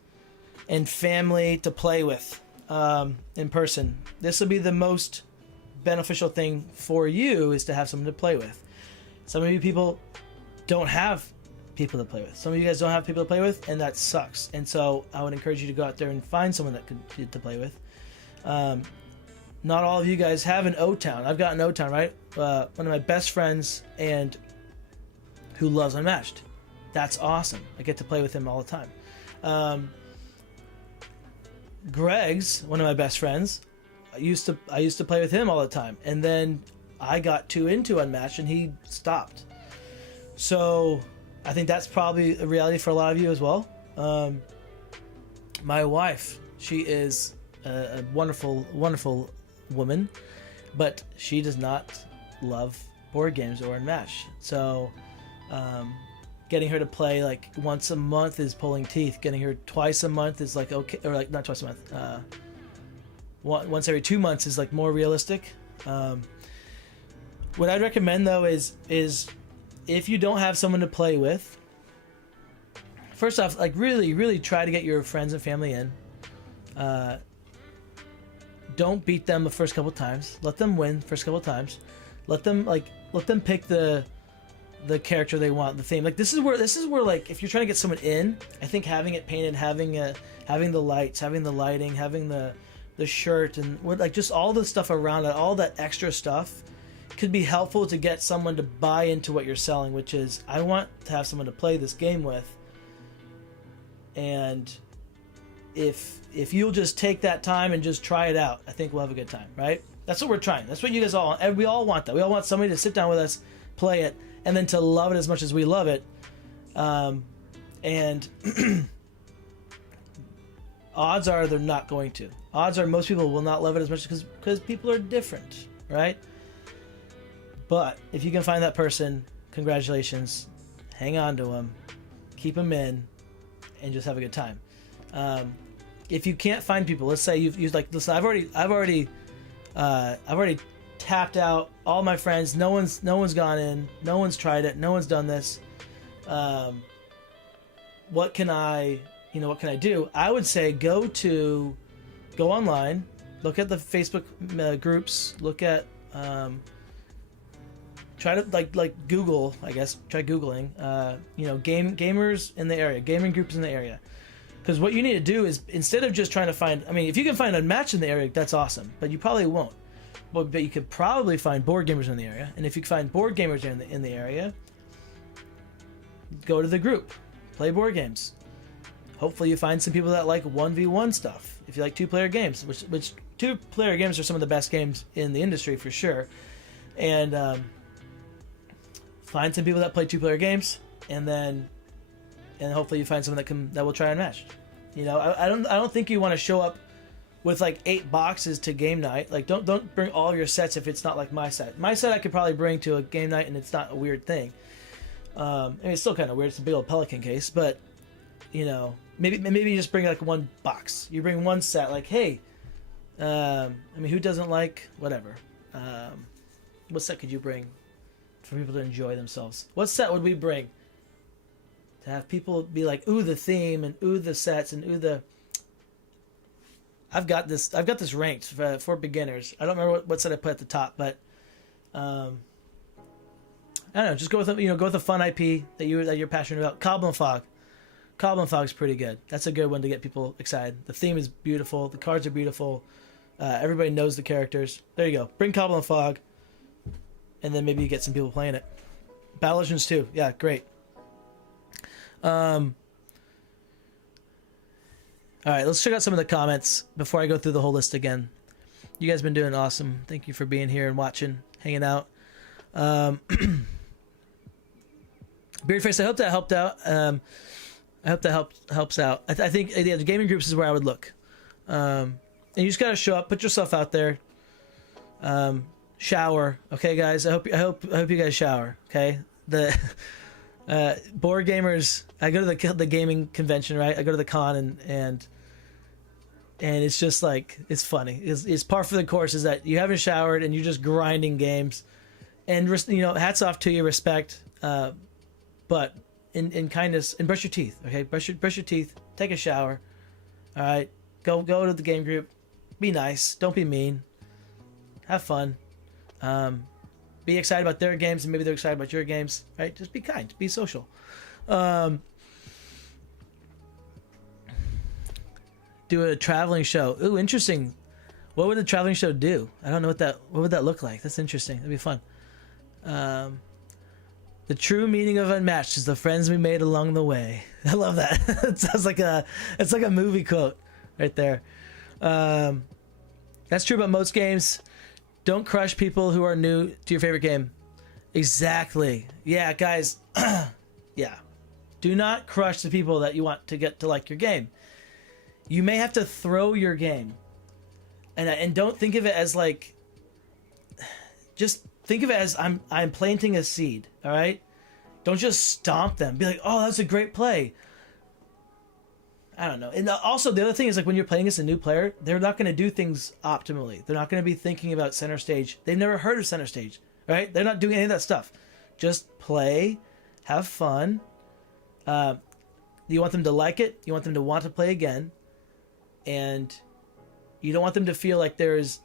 and family to play with in person. This will be the most beneficial thing for you, is to have someone to play with. Some of you people don't have people to play with. Some of you guys don't have people to play with, and that sucks. And so I would encourage you to go out there and find someone to play with. Not all of you guys have an O-Town. I've got an O-Town, right? One of my best friends and who loves Unmatched. That's awesome. I get to play with him all the time. Greg's one of my best friends. I used to play with him all the time, and then I got too into Unmatched and he stopped. So I think that's probably a reality for a lot of you as well. My wife, she is a wonderful, wonderful woman, but she does not love board games or Unmatched. So getting her to play like once a month is pulling teeth. Getting her twice a month is like okay, or like not twice a month. Once every 2 months is like more realistic. What I'd recommend though is if you don't have someone to play with, first off, like really try to get your friends and family in. Don't beat them the first couple times. Let them win first couple times. Let them pick the character they want, the theme. Like this is where like if you're trying to get someone in, I think having it painted, having the lights, having the lighting, having the shirt, and what, like just all the stuff around it, all that extra stuff could be helpful to get someone to buy into what you're selling, which is I want to have someone to play this game with. And if you'll just take that time and just try it out, I think we'll have a good time, right? That's what we're trying. That's what you guys all want. And we all want that. We all want somebody to sit down with us, play it, and then to love it as much as we love it. And odds are they're not going to. Odds are most people will not love it as much because people are different, right? But if you can find that person, congratulations. Hang on to them. Keep them in. And just have a good time. If you can't find people, let's say you've like, listen, I've already tapped out all my friends. No one's gone in. No one's tried it. No one's done this. What can I do? I would say go online, look at the Facebook groups, look at try to like Google, I guess. Try Googling, gamers in the area, gaming groups in the area. Because what you need to do is, instead of just trying to find, I mean, if you can find Unmatched in the area, that's awesome. But you probably won't. But you could probably find board gamers in the area. And if you find board gamers in the area, go to the group. play board games. Hopefully you find some people that like 1v1 stuff. If you like 2-player games, which 2-player games are some of the best games in the industry for sure. And find some people that play 2-player games, and hopefully you find someone that will try Unmatched. You know, I don't think you want to show up with like 8 boxes to game night. Like don't bring all your sets if it's not like my set. My set I could probably bring to a game night and it's not a weird thing. I mean, it's still kind of weird. It's a big old Pelican case, but you know, maybe you just bring like 1 box. You bring 1 set. Like, hey, I mean, who doesn't like whatever? What set could you bring for people to enjoy themselves? What set would we bring to have people be like, ooh, the theme, and ooh, the sets, and ooh, the... I've got this ranked for beginners. I don't remember what set I put at the top, but I don't know. Just go with a fun IP that you're passionate about. Cobble Fog. Cobble Fog's pretty good. That's a good one to get people excited. The theme is beautiful. The cards are beautiful. Everybody knows the characters. There you go. Bring Cobble Fog, and then maybe you get some people playing it. Battle Legends 2. Yeah, great. All right, let's check out some of the comments before I go through the whole list again. You guys have been doing awesome. Thank you for being here and watching, hanging out. Beardface, I hope that helped out. I hope that helps out. I think the gaming groups is where I would look. And you just gotta show up, put yourself out there. Shower, okay, guys. I hope you guys shower. Okay, the board gamers. I go to the gaming convention, right? I go to the con and it's just like, it's funny. It's par for the course is that you haven't showered and you're just grinding games. And hats off to you, respect. But in kindness, and brush your teeth. Okay, brush your teeth. Take a shower. All right, go to the game group. Be nice. Don't be mean. Have fun. Be excited about their games, and maybe they're excited about your games. Right? Just be kind. Be social. Do a traveling show. Ooh, interesting. What would a traveling show do? I don't know what would that look like. That's interesting. That'd be fun. The true meaning of Unmatched is the friends we made along the way. I love that. It sounds like it's like a movie quote right there. That's true about most games. Don't crush people who are new to your favorite game. Exactly. Yeah, guys. Yeah. Do not crush the people that you want to get to like your game. You may have to throw your game. And don't think of it as like, just think of it as I'm planting a seed, all right? Don't just stomp them. Be like, oh, that's a great play. I don't know. And also the other thing is, like, when you're playing as a new player, they're not going to do things optimally. They're not going to be thinking about center stage. They've never heard of center stage, right? They're not doing any of that stuff. Just play, have fun. You want them to like it. You want them to want to play again. And you don't want them to feel like there's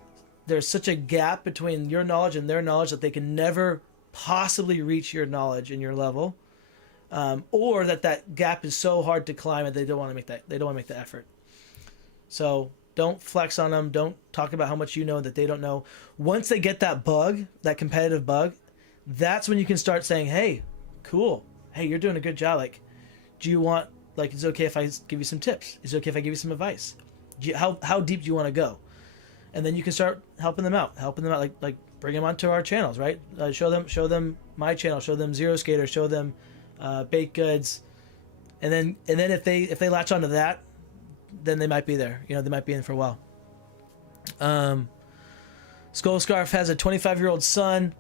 such a gap between your knowledge and their knowledge that they can never possibly reach your knowledge and your level, or that gap is so hard to climb that they don't want to make the effort. So don't flex on them. Don't talk about how much you know that they don't know. Once they get that bug, that competitive bug, that's when you can start saying, hey, cool. Hey, you're doing a good job. Like, do you want, like, is it okay if I give you some tips? Is it okay if I give you some advice? How deep do you want to go? And then you can start helping them out, like bring them onto our channels, right? Show them my channel, show them Zero Skater, show them Baked Goods, and then if they latch onto that, then they might be there. They might be in for a while. Skull Scarf has a 25-year-old son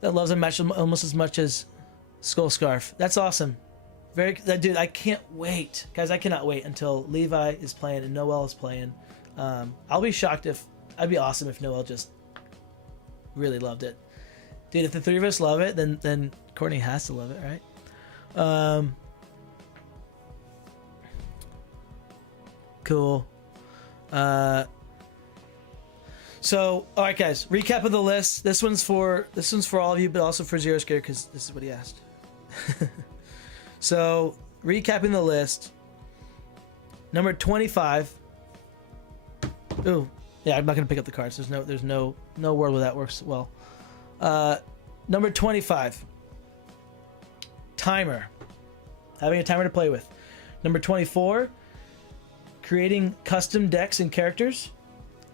that loves Unmatched almost as much as Skull Scarf. That's awesome. Dude, I can't wait, guys. I cannot wait until Levi is playing and Noel is playing. I'll be shocked I'd be awesome if Noel just really loved it. Dude, if the three of us love it, then Courtney has to love it, right? Cool. So, all right, guys. Recap of the list. This one's for all of you, but also for Zero Scare because this is what he asked. So, recapping the list. Number 25. Ooh, yeah. I'm not gonna pick up the cards. There's no world where that works well. Number 25. Timer. having a timer to play with. Number 24, creating custom decks and characters.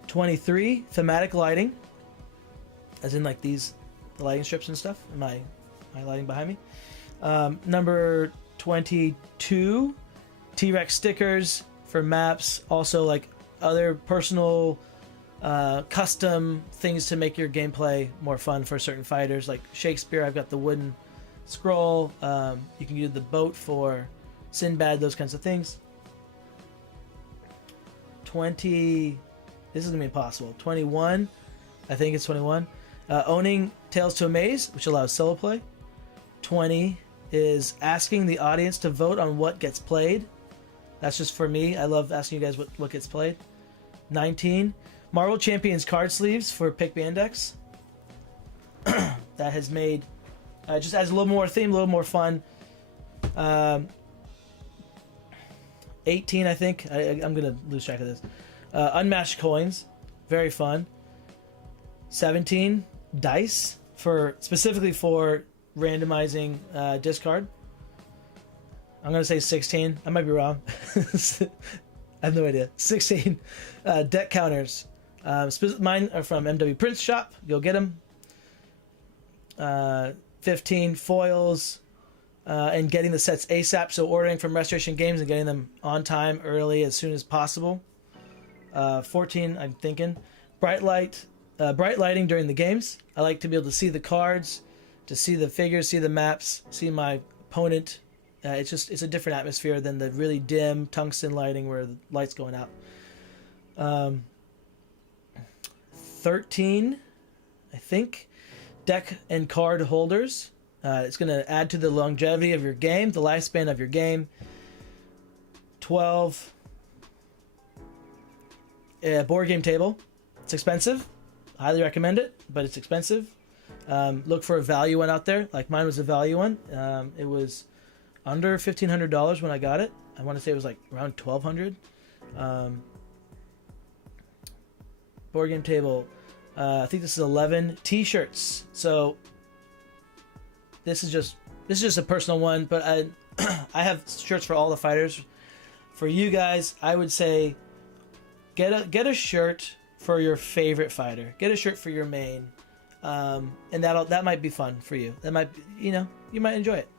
23, thematic lighting, as in like these, the lighting strips and stuff, and my lighting behind me. Number 22, T-Rex stickers for maps, also like other personal custom things to make your gameplay more fun for certain fighters. Like Shakespeare, I've got the wooden scroll. You can use the boat for Sinbad, those kinds of things. 20, this is gonna be impossible. 21, I think it's 21. Owning Tales to Amaze, which allows solo play. 20 is asking the audience to vote on what gets played. That's just for me. I love asking you guys what gets played. 19, Marvel Champions card sleeves for pick band decks. That has made, just adds a little more theme, a little more fun. 18, I think. I'm going to lose track of this. Unmatched coins. Very fun. 17, dice, specifically for randomizing discard. I'm going to say 16. I might be wrong. I have no idea. 16, deck counters. Mine are from MWPrintsShop. Go get them. 15, foils. And getting the sets ASAP, so ordering from Restoration Games and getting them on time, early, as soon as possible. 14, I'm thinking, bright lighting during the games. I like to be able to see the cards, to see the figures, see the maps, see my opponent. It's a different atmosphere than the really dim tungsten lighting where the light's going out. 13, I think, deck and card holders. It's going to add to the longevity of your game, the lifespan of your game. 12, board game table. It's expensive. Highly recommend it, but it's expensive. Look for a value one out there. Like mine was a value one. It was under $1,500 when I got it. I want to say it was like around $1,200. Board game table. I think this is 11. T-shirts. So this is just a personal one, but I have shirts for all the fighters. For you guys, I would say get a shirt for your favorite fighter. Get a shirt for your main, and that might be fun for you. That might you might enjoy it.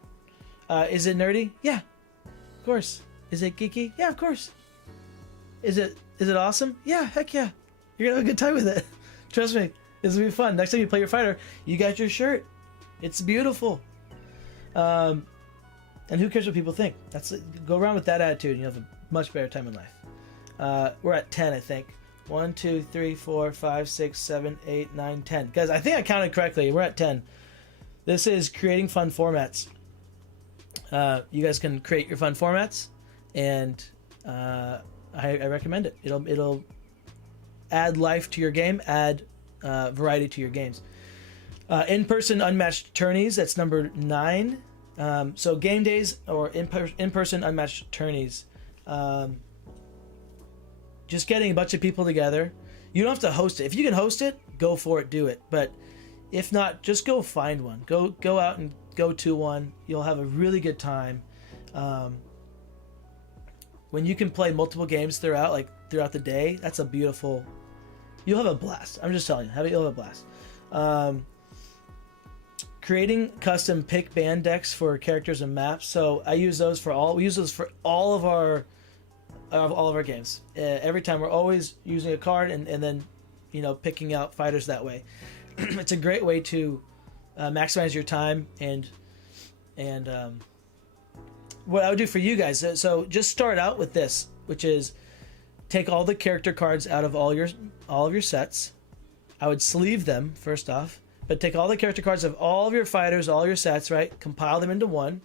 Is it nerdy? Yeah, of course. Is it geeky? Yeah, of course. Is it awesome? Yeah, heck yeah. You're gonna have a good time with it. Trust me, this will be fun. Next time you play your fighter, you got your shirt. It's beautiful. And who cares what people think? Go around with that attitude and you'll have a much better time in life. We're at 10, I think. 1, 2, 3, 4, 5, 6, 7, 8, 9, 10. Guys, I think I counted correctly. We're at 10. This is creating fun formats. You guys can create your fun formats, and I recommend it. It'll add life to your game, add variety to your games. In-person unmatched tourneys, that's number 9. So game days or in-person unmatched tourneys. Just getting a bunch of people together. You don't have to host it. If you can host it, go for it, do it. But if not, just go find one. Go out and go to one. You'll have a really good time. When you can play multiple games throughout the day, that's a beautiful. You'll have a blast. I'm just telling you, you'll have a blast. Creating custom pick band decks for characters and maps. So I use those for all. We use those for all of our games. Every time we're always using a card and then, picking out fighters that way. It's a great way to maximize your time and what I would do for you guys. So just start out with this, which is take all the character cards out of all of your sets. I would sleeve them first off. But take all the character cards of all of your fighters, all your sets, right? Compile them into one.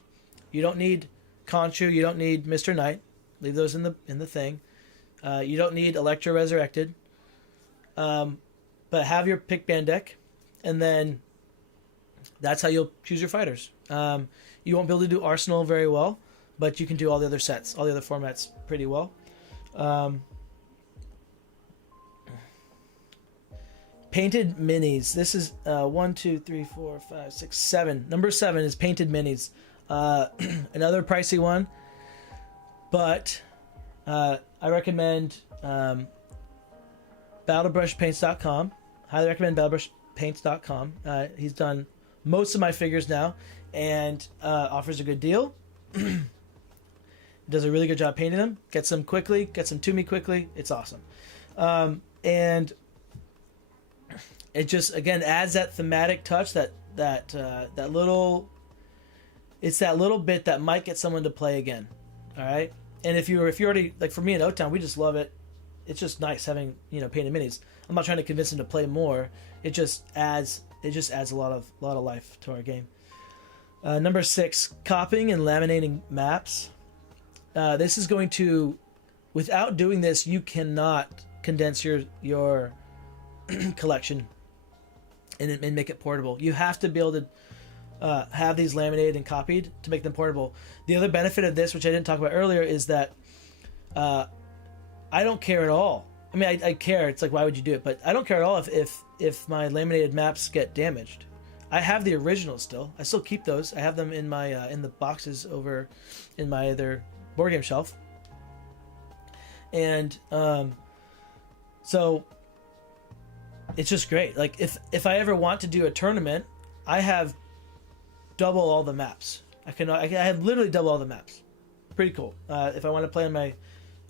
You don't need Conchu. You don't need Mr. Knight. Leave those in the thing. You don't need Electra Resurrected. But have your pick band deck, and then that's how you'll choose your fighters. You won't be able to do Arsenal very well, but you can do all the other sets, all the other formats pretty well. Painted minis. This is 1, 2, 3, 4, 5, 6, 7. Number 7 is painted minis. Another pricey one, but I recommend BattleBrushPaints.com. Highly recommend BattleBrushPaints.com. He's done most of my figures now, and offers a good deal. Does a really good job painting them. Gets them quickly. Gets them to me quickly. It's awesome. And it just, again, adds that thematic touch, that little, it's that little bit that might get someone to play again. All right. And if you already, like for me in O-Town, we just love it. It's just nice having, painted minis. I'm not trying to convince them to play more. It just adds a lot of life to our game. Number 6, copying and laminating maps. This is going to, without doing this, you cannot condense your collection and make it portable. You have to be able to have these laminated and copied to make them portable. The other benefit of this, which I didn't talk about earlier, is that I don't care at all. I mean, I care. It's like, why would you do it? But I don't care at all if my laminated maps get damaged. I have the originals still. I still keep those. I have them in my in the boxes over in my other board game shelf. And so it's just great. Like if I ever want to do a tournament, I have double all the maps. I have literally double all the maps. Pretty cool. If I want to play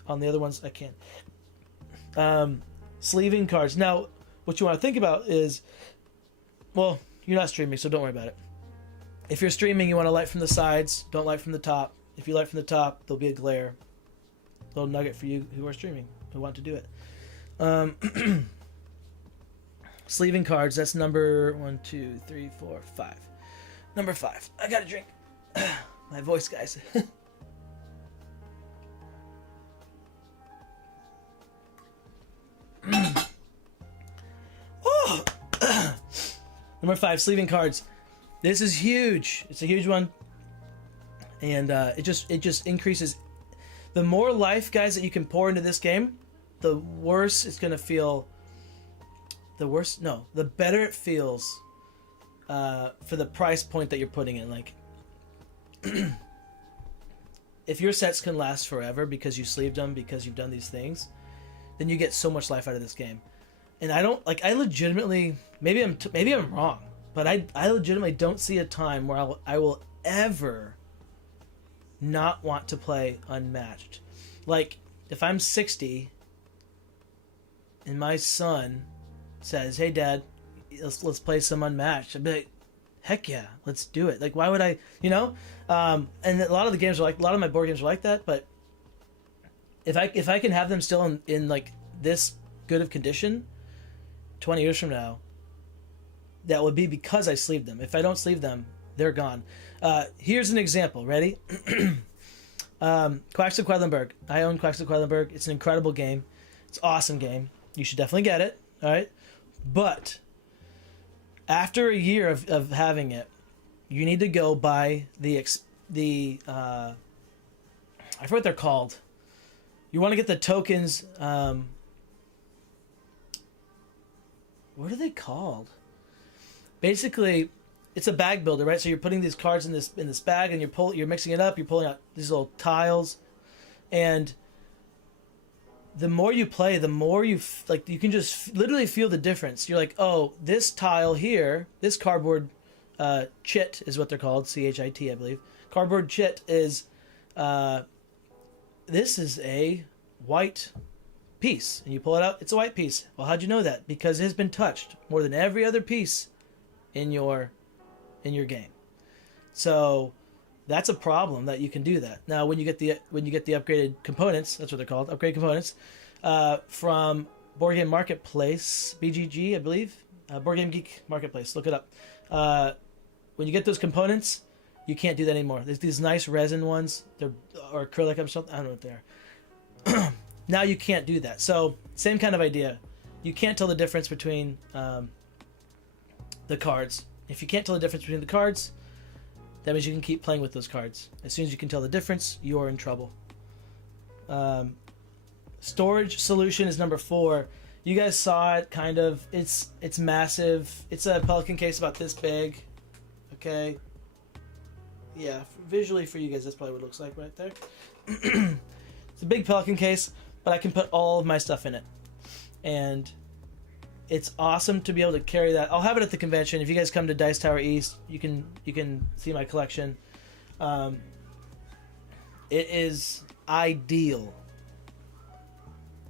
on the other ones, I can. Sleeving cards. Now, what you want to think about is, well, you're not streaming, so don't worry about it. If you're streaming, you want to light from the sides. Don't light from the top. If you light from the top, there'll be a glare. Little nugget for you who are streaming, who want to do it. Sleeving cards. That's number 1, 2, 3, 4, 5. Number 5. I got a drink. My voice, guys. Oh. Number 5, sleeving cards. This is huge. It's a huge one, and it just increases. The more life, guys, that you can pour into this game, the worse it's gonna feel. The better it feels for the price point that you're putting in. Like, if your sets can last forever because you sleeved them, because you've done these things, then you get so much life out of this game. And I legitimately, maybe I'm wrong, but I legitimately don't see a time where I will ever not want to play Unmatched. Like, if I'm 60 and my son says, "Hey Dad, let's play some Unmatched," I'd be like, "Heck yeah, let's do it." Like, why would I, And a lot of the games are like, a lot of my board games are like that, but if I can have them still in like this good of condition 20 years from now, that would be because I sleeved them. If I don't sleeve them, they're gone. Here's an example. Ready? Quacks of Quedlinburg. I own Quacks of Quedlinburg. It's an incredible game. It's an awesome game. You should definitely get it. All right? But after a year of having it, you need to go buy I forget what they're called. You want to get the tokens. What are they called? Basically, it's a bag builder, right? So you're putting these cards in this bag, and you're mixing it up. You're pulling out these little tiles, and the more you play, the more you can just literally feel the difference. You're like, oh, this tile here, this cardboard chit is what they're called, CHIT, I believe. Cardboard chit is this is a white piece, and you pull it out, it's a white piece. Well, how'd you know that? Because it has been touched more than every other piece in your game. So that's a problem that you can do that. Now, when you get the upgraded components, that's what they're called, upgrade components, from Board Game Marketplace, BGG, I believe, Board Game Geek Marketplace. Look it up. When you get those components, you can't do that anymore. There's these nice resin ones, or acrylic or something. I don't know what they are. Now you can't do that. So same kind of idea. You can't tell the difference between the cards. If you can't tell the difference between the cards, that means you can keep playing with those cards. As soon as you can tell the difference, you're in trouble. Storage solution is number 4. You guys saw it, kind of. It's massive. It's a Pelican case about this big. Okay. yeah, visually for you guys, that's probably what it looks like right there. It's a big Pelican case, but I can put all of my stuff in it. And it's awesome to be able to carry that. I'll have it at the convention. If you guys come to Dice Tower East, you can see my collection. It is ideal.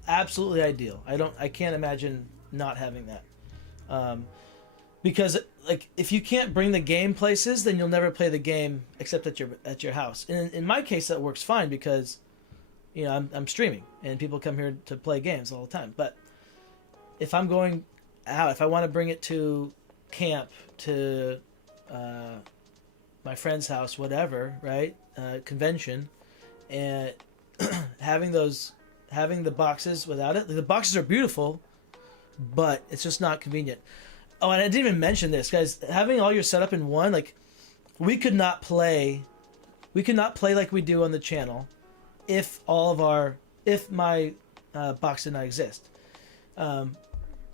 Absolutely ideal. I can't imagine not having that. Because like if you can't bring the game places, then you'll never play the game except at your house. And in my case, that works fine because you know I'm streaming and people come here to play games all the time. But if I'm going out, if I want to bring it to camp, to my friend's house, whatever, right? Convention, and having the boxes without it, the boxes are beautiful, but it's just not convenient. Oh, and I didn't even mention this, guys. Having all your setup in one, like, we could not play like we do on the channel if my box did not exist.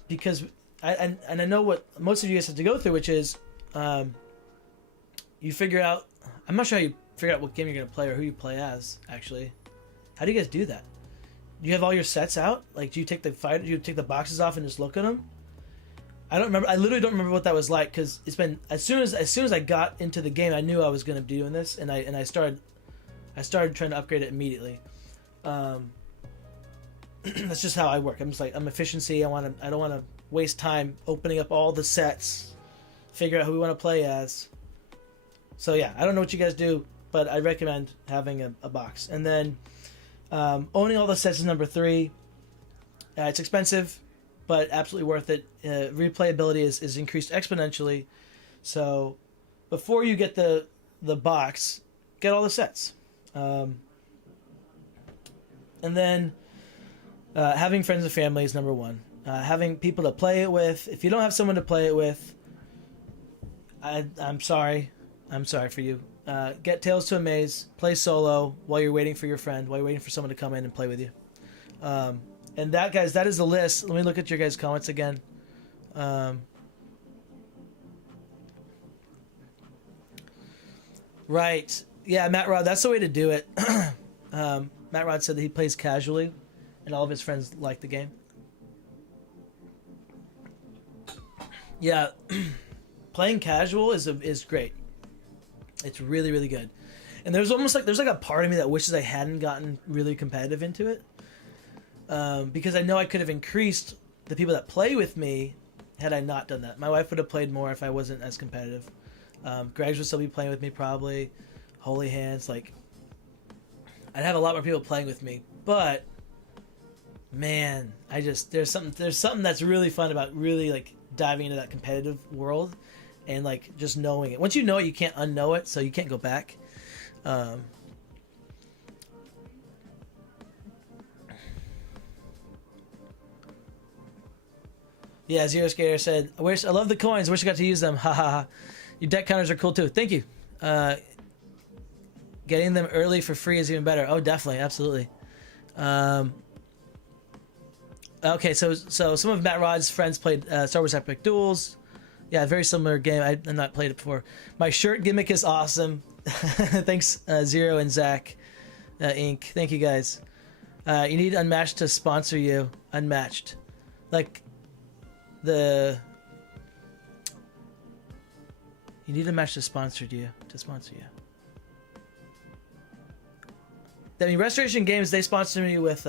Because I know what most of you guys have to go through, which is you figure out. I'm not sure how you figure out what game you're gonna play or who you play as. Actually, how do you guys do that? Do you have all your sets out? Like, do you take the boxes off and just look at them? I don't remember. I literally don't remember what that was like because it's been as soon as I got into the game, I knew I was gonna be doing this, and I started trying to upgrade it immediately. That's just how I work. I'm just like, I'm efficiency. I don't want to waste time opening up all the sets, figure out who we want to play as. So yeah, I don't know what you guys do, but I recommend having a box. And then owning all the sets is number 3. It's expensive, but absolutely worth it. Replayability is increased exponentially. So before you get the box, get all the sets. And then having friends and family is number 1. Having people to play it with. If you don't have someone to play it with, I'm sorry. I'm sorry for you. Get Tales to Amaze. Play solo while you're waiting for your friend, while you're waiting for someone to come in and play with you. And that, guys, that is the list. Let me look at your guys' comments again. Right. Yeah, Matt Rod, that's the way to do it. Matt Rod said that he plays casually, and all of his friends like the game. Yeah, playing casual is great. It's really, really good. And there's like a part of me that wishes I hadn't gotten really competitive into it. Because I know I could have increased the people that play with me had I not done that. My wife would have played more if I wasn't as competitive. Greg's would still be playing with me probably. Holy Hands, like, I'd have a lot more people playing with me. But man, there's something that's really fun about really like diving into that competitive world and like just knowing it. Once you know it, you can't unknow it, so you can't go back. Yeah, Zero Skater said, I love the coins. Wish I got to use them. Ha ha ha. Your deck counters are cool too. Thank you. Getting them early for free is even better. Oh, definitely. Absolutely. Okay, so some of Matt Rod's friends played Star Wars Epic Duels. Yeah, very similar game. I've not played it before. My shirt gimmick is awesome. Thanks, Zero and Zach Inc. Thank you, guys. You need Unmatched to sponsor you. Unmatched. Like, you need Unmatched to sponsor you. I mean, Restoration Games, they sponsored me with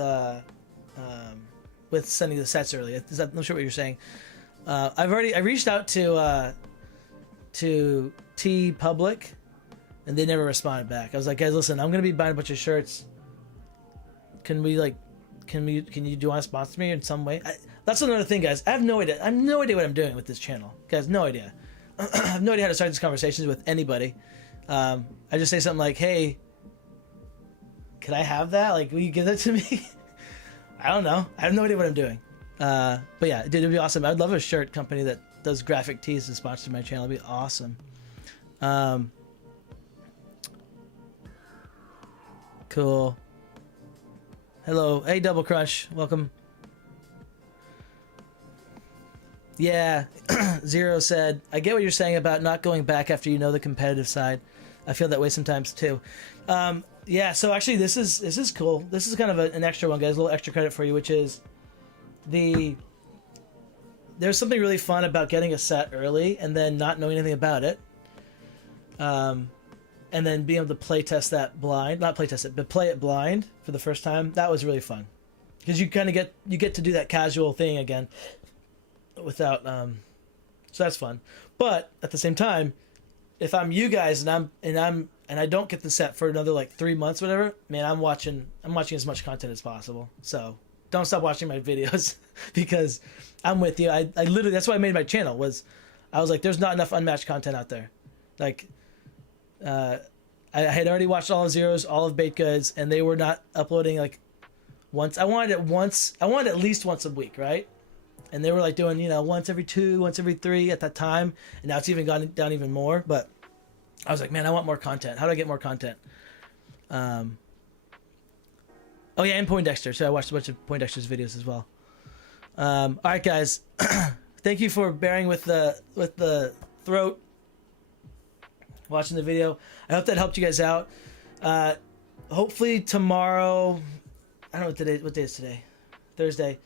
sending the sets early. I'm not sure what you're saying. I reached out to T Public, and they never responded back. I was like, guys, listen, I'm gonna be buying a bunch of shirts. Can you want to sponsor me in some way? That's another thing, guys. I have no idea what I'm doing with this channel. Guys, no idea. I have no idea how to start these conversations with anybody. I just say something like, hey, can I have that? Like, will you give that to me? I don't know. I have no idea what I'm doing. But yeah, dude, it'd be awesome. I'd love a shirt company that does graphic tees to sponsor my channel. It'd be awesome. Cool. Hello. Hey, Double Crush. Welcome. Yeah. Zero said, I get what you're saying about not going back after you know the competitive side. I feel that way sometimes too. Yeah, so actually this is cool. This is kind of an extra one, guys. A little extra credit for you, which is there's something really fun about getting a set early and then not knowing anything about it. And then being able to play test that blind, not play test it, but play it blind for the first time. That was really fun. Because you kind of get to do that casual thing again without so that's fun. But at the same time, if I'm you guys and I don't get the set for another like 3 months, whatever, man, I'm watching as much content as possible. So don't stop watching my videos because I'm with you. I literally, that's why I made my channel, I was like, there's not enough Unmatched content out there. Like, I had already watched all of Zero's, all of Baked Goods, and they were not uploading like once. I wanted at least once a week, right? And they were like doing, once every 2, once every 3 at that time. And now it's even gone down even more. But I was like, man, I want more content. How do I get more content? Oh yeah, and Poindexter. So I watched a bunch of Poindexter's videos as well. All right, guys. Thank you for bearing with the throat, watching the video. I hope that helped you guys out. Hopefully tomorrow, I don't know what day is today? Thursday.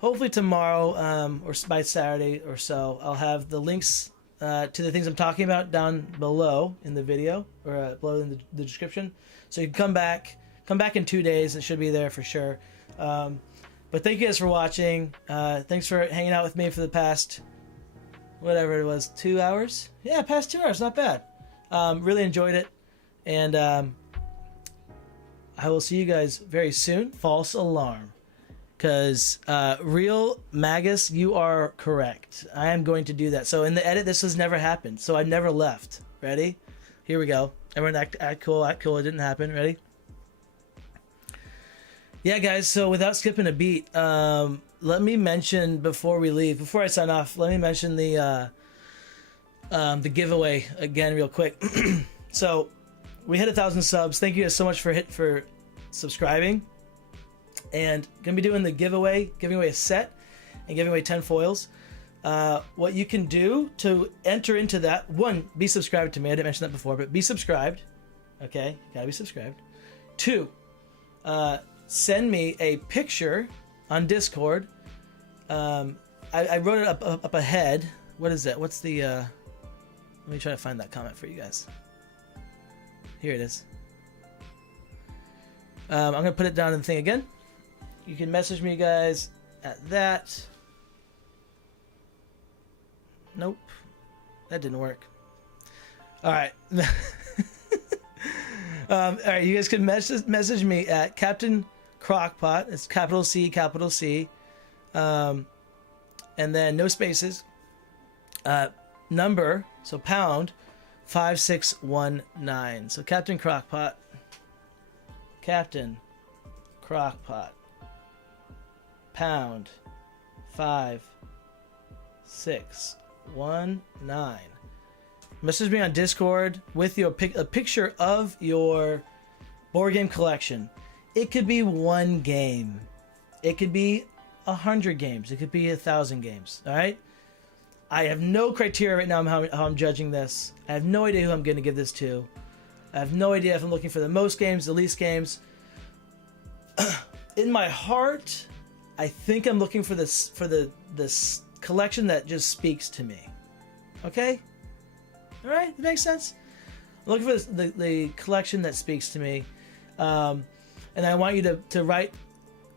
Hopefully tomorrow, or by Saturday or so, I'll have the links to the things I'm talking about down below in the video, or below in the description. So you can come back in 2 days. It should be there for sure. But thank you guys for watching. Thanks for hanging out with me for the past, whatever it was, 2 hours? Yeah, past 2 hours, not bad. Really enjoyed it. And I will see you guys very soon. False alarm. Because real Magus, you are correct. I am going to do that. So in the edit, this has never happened. So I never left. Ready? Here we go. Everyone act cool. It didn't happen. Ready? Yeah, guys. So without skipping a beat, let me mention before I sign off, let me mention the giveaway again real quick. So we hit 1,000 subs. Thank you guys so much for subscribing. And gonna be doing the giveaway, giving away a set and giving away 10 foils. What you can do to enter into that, 1, be subscribed to me. I didn't mention that before, but be subscribed. Okay, gotta be subscribed. 2, send me a picture on Discord. I wrote it up ahead. What is that? What's the let me try to find that comment for you guys. Here it is. I'm gonna put it down in the thing again. You can message me, guys, at that. Nope, that didn't work. All right. All right, you guys can message me at Captain Crockpot. It's capital C, and then no spaces. Number, so pound 5619. So Captain Crockpot. Pound 5619. Message me on Discord with a picture of your board game collection. It could be 1 game. It could be 100 games. It could be 1,000 games. All right. I have no criteria right now how I'm judging this. I have no idea who I'm going to give this to. I have no idea if I'm looking for the most games, the least games. In my heart, I think I'm looking for this collection that just speaks to me. Okay? All right, that makes sense. I'm looking for the collection that speaks to me, and I want you to write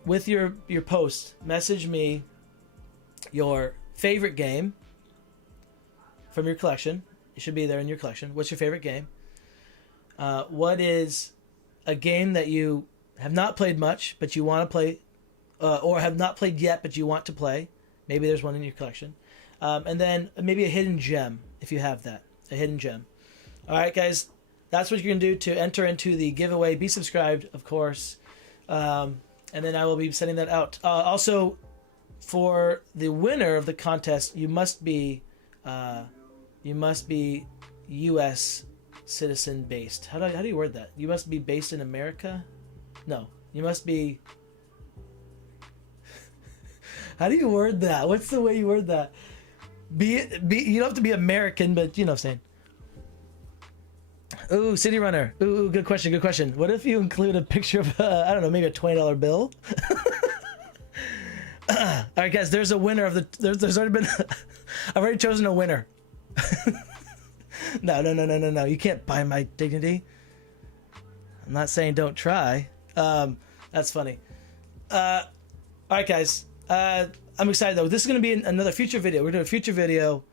with your post. Message me your favorite game from your collection. It should be there in your collection. What's your favorite game? What is a game that you have not played much, but you want to play, or have not played yet, but you want to play? Maybe there's one in your collection. And then maybe a hidden gem, if you have that. A hidden gem. All right, guys. That's what you're going to do to enter into the giveaway. Be subscribed, of course. And then I will be sending that out. Also, for the winner of the contest, you must be U.S. citizen based. How do you word that? You must be based in America? No, you must be. How do you word that? What's the way you word that? You don't have to be American, but you know what I'm saying. Ooh, City Runner. Ooh, good question. Good question. What if you include a picture of I don't know, maybe a $20 bill? All right, guys. There's a winner of the. There's already been. I've already chosen a winner. No. You can't buy my dignity. I'm not saying don't try. That's funny. All right, guys. I'm excited though. This is going to be another future video. We're doing a future video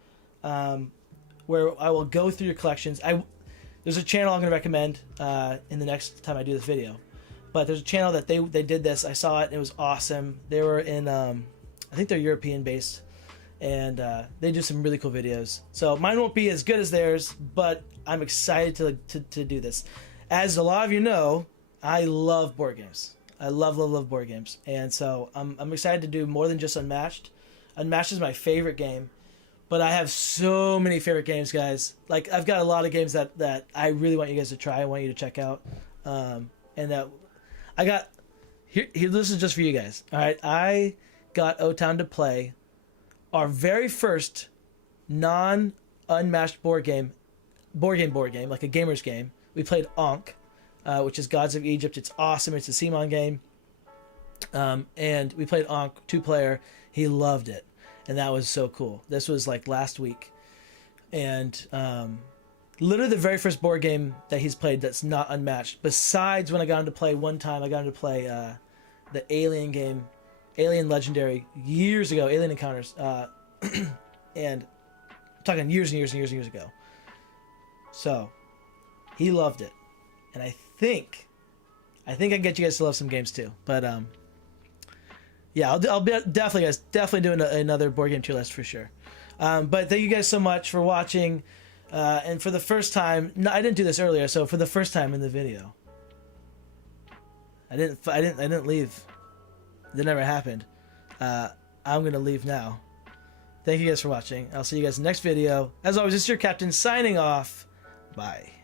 where I will go through your collections. There's a channel I'm going to recommend in the next time I do this video. But there's a channel that they did this. I saw it. And it was awesome. They were in, I think they're European based. And they do some really cool videos. So mine won't be as good as theirs, but I'm excited to do this. As a lot of you know, I love board games. I love board games. And so I'm excited to do more than just Unmatched. Unmatched is my favorite game. But I have so many favorite games, guys. Like, I've got a lot of games that I really want you guys to try. I want you to check out. And that I got... Here, this is just for you guys. All right? I got O-Town to play our very first non-Unmatched board game, like a gamer's game. We played Ankh, which is Gods of Egypt. It's awesome. It's a CMON game. And we played Ankh, 2-player. He loved it. And that was so cool. This was like last week. And literally the very first board game that he's played that's not Unmatched. Besides when I got him to play one time, I got him to play the Alien game, Alien Legendary, years ago, Alien Encounters. And I'm talking years and years ago. So he loved it. And I think I can get you guys to love some games too. But yeah, I'll be definitely doing another board game tier list for sure. But thank you guys so much for watching. And for the first time, no, I didn't do this earlier. So for the first time in the video, I didn't leave. That never happened. I'm gonna leave now. Thank you guys for watching. I'll see you guys in the next video. As always, this is your captain signing off. Bye.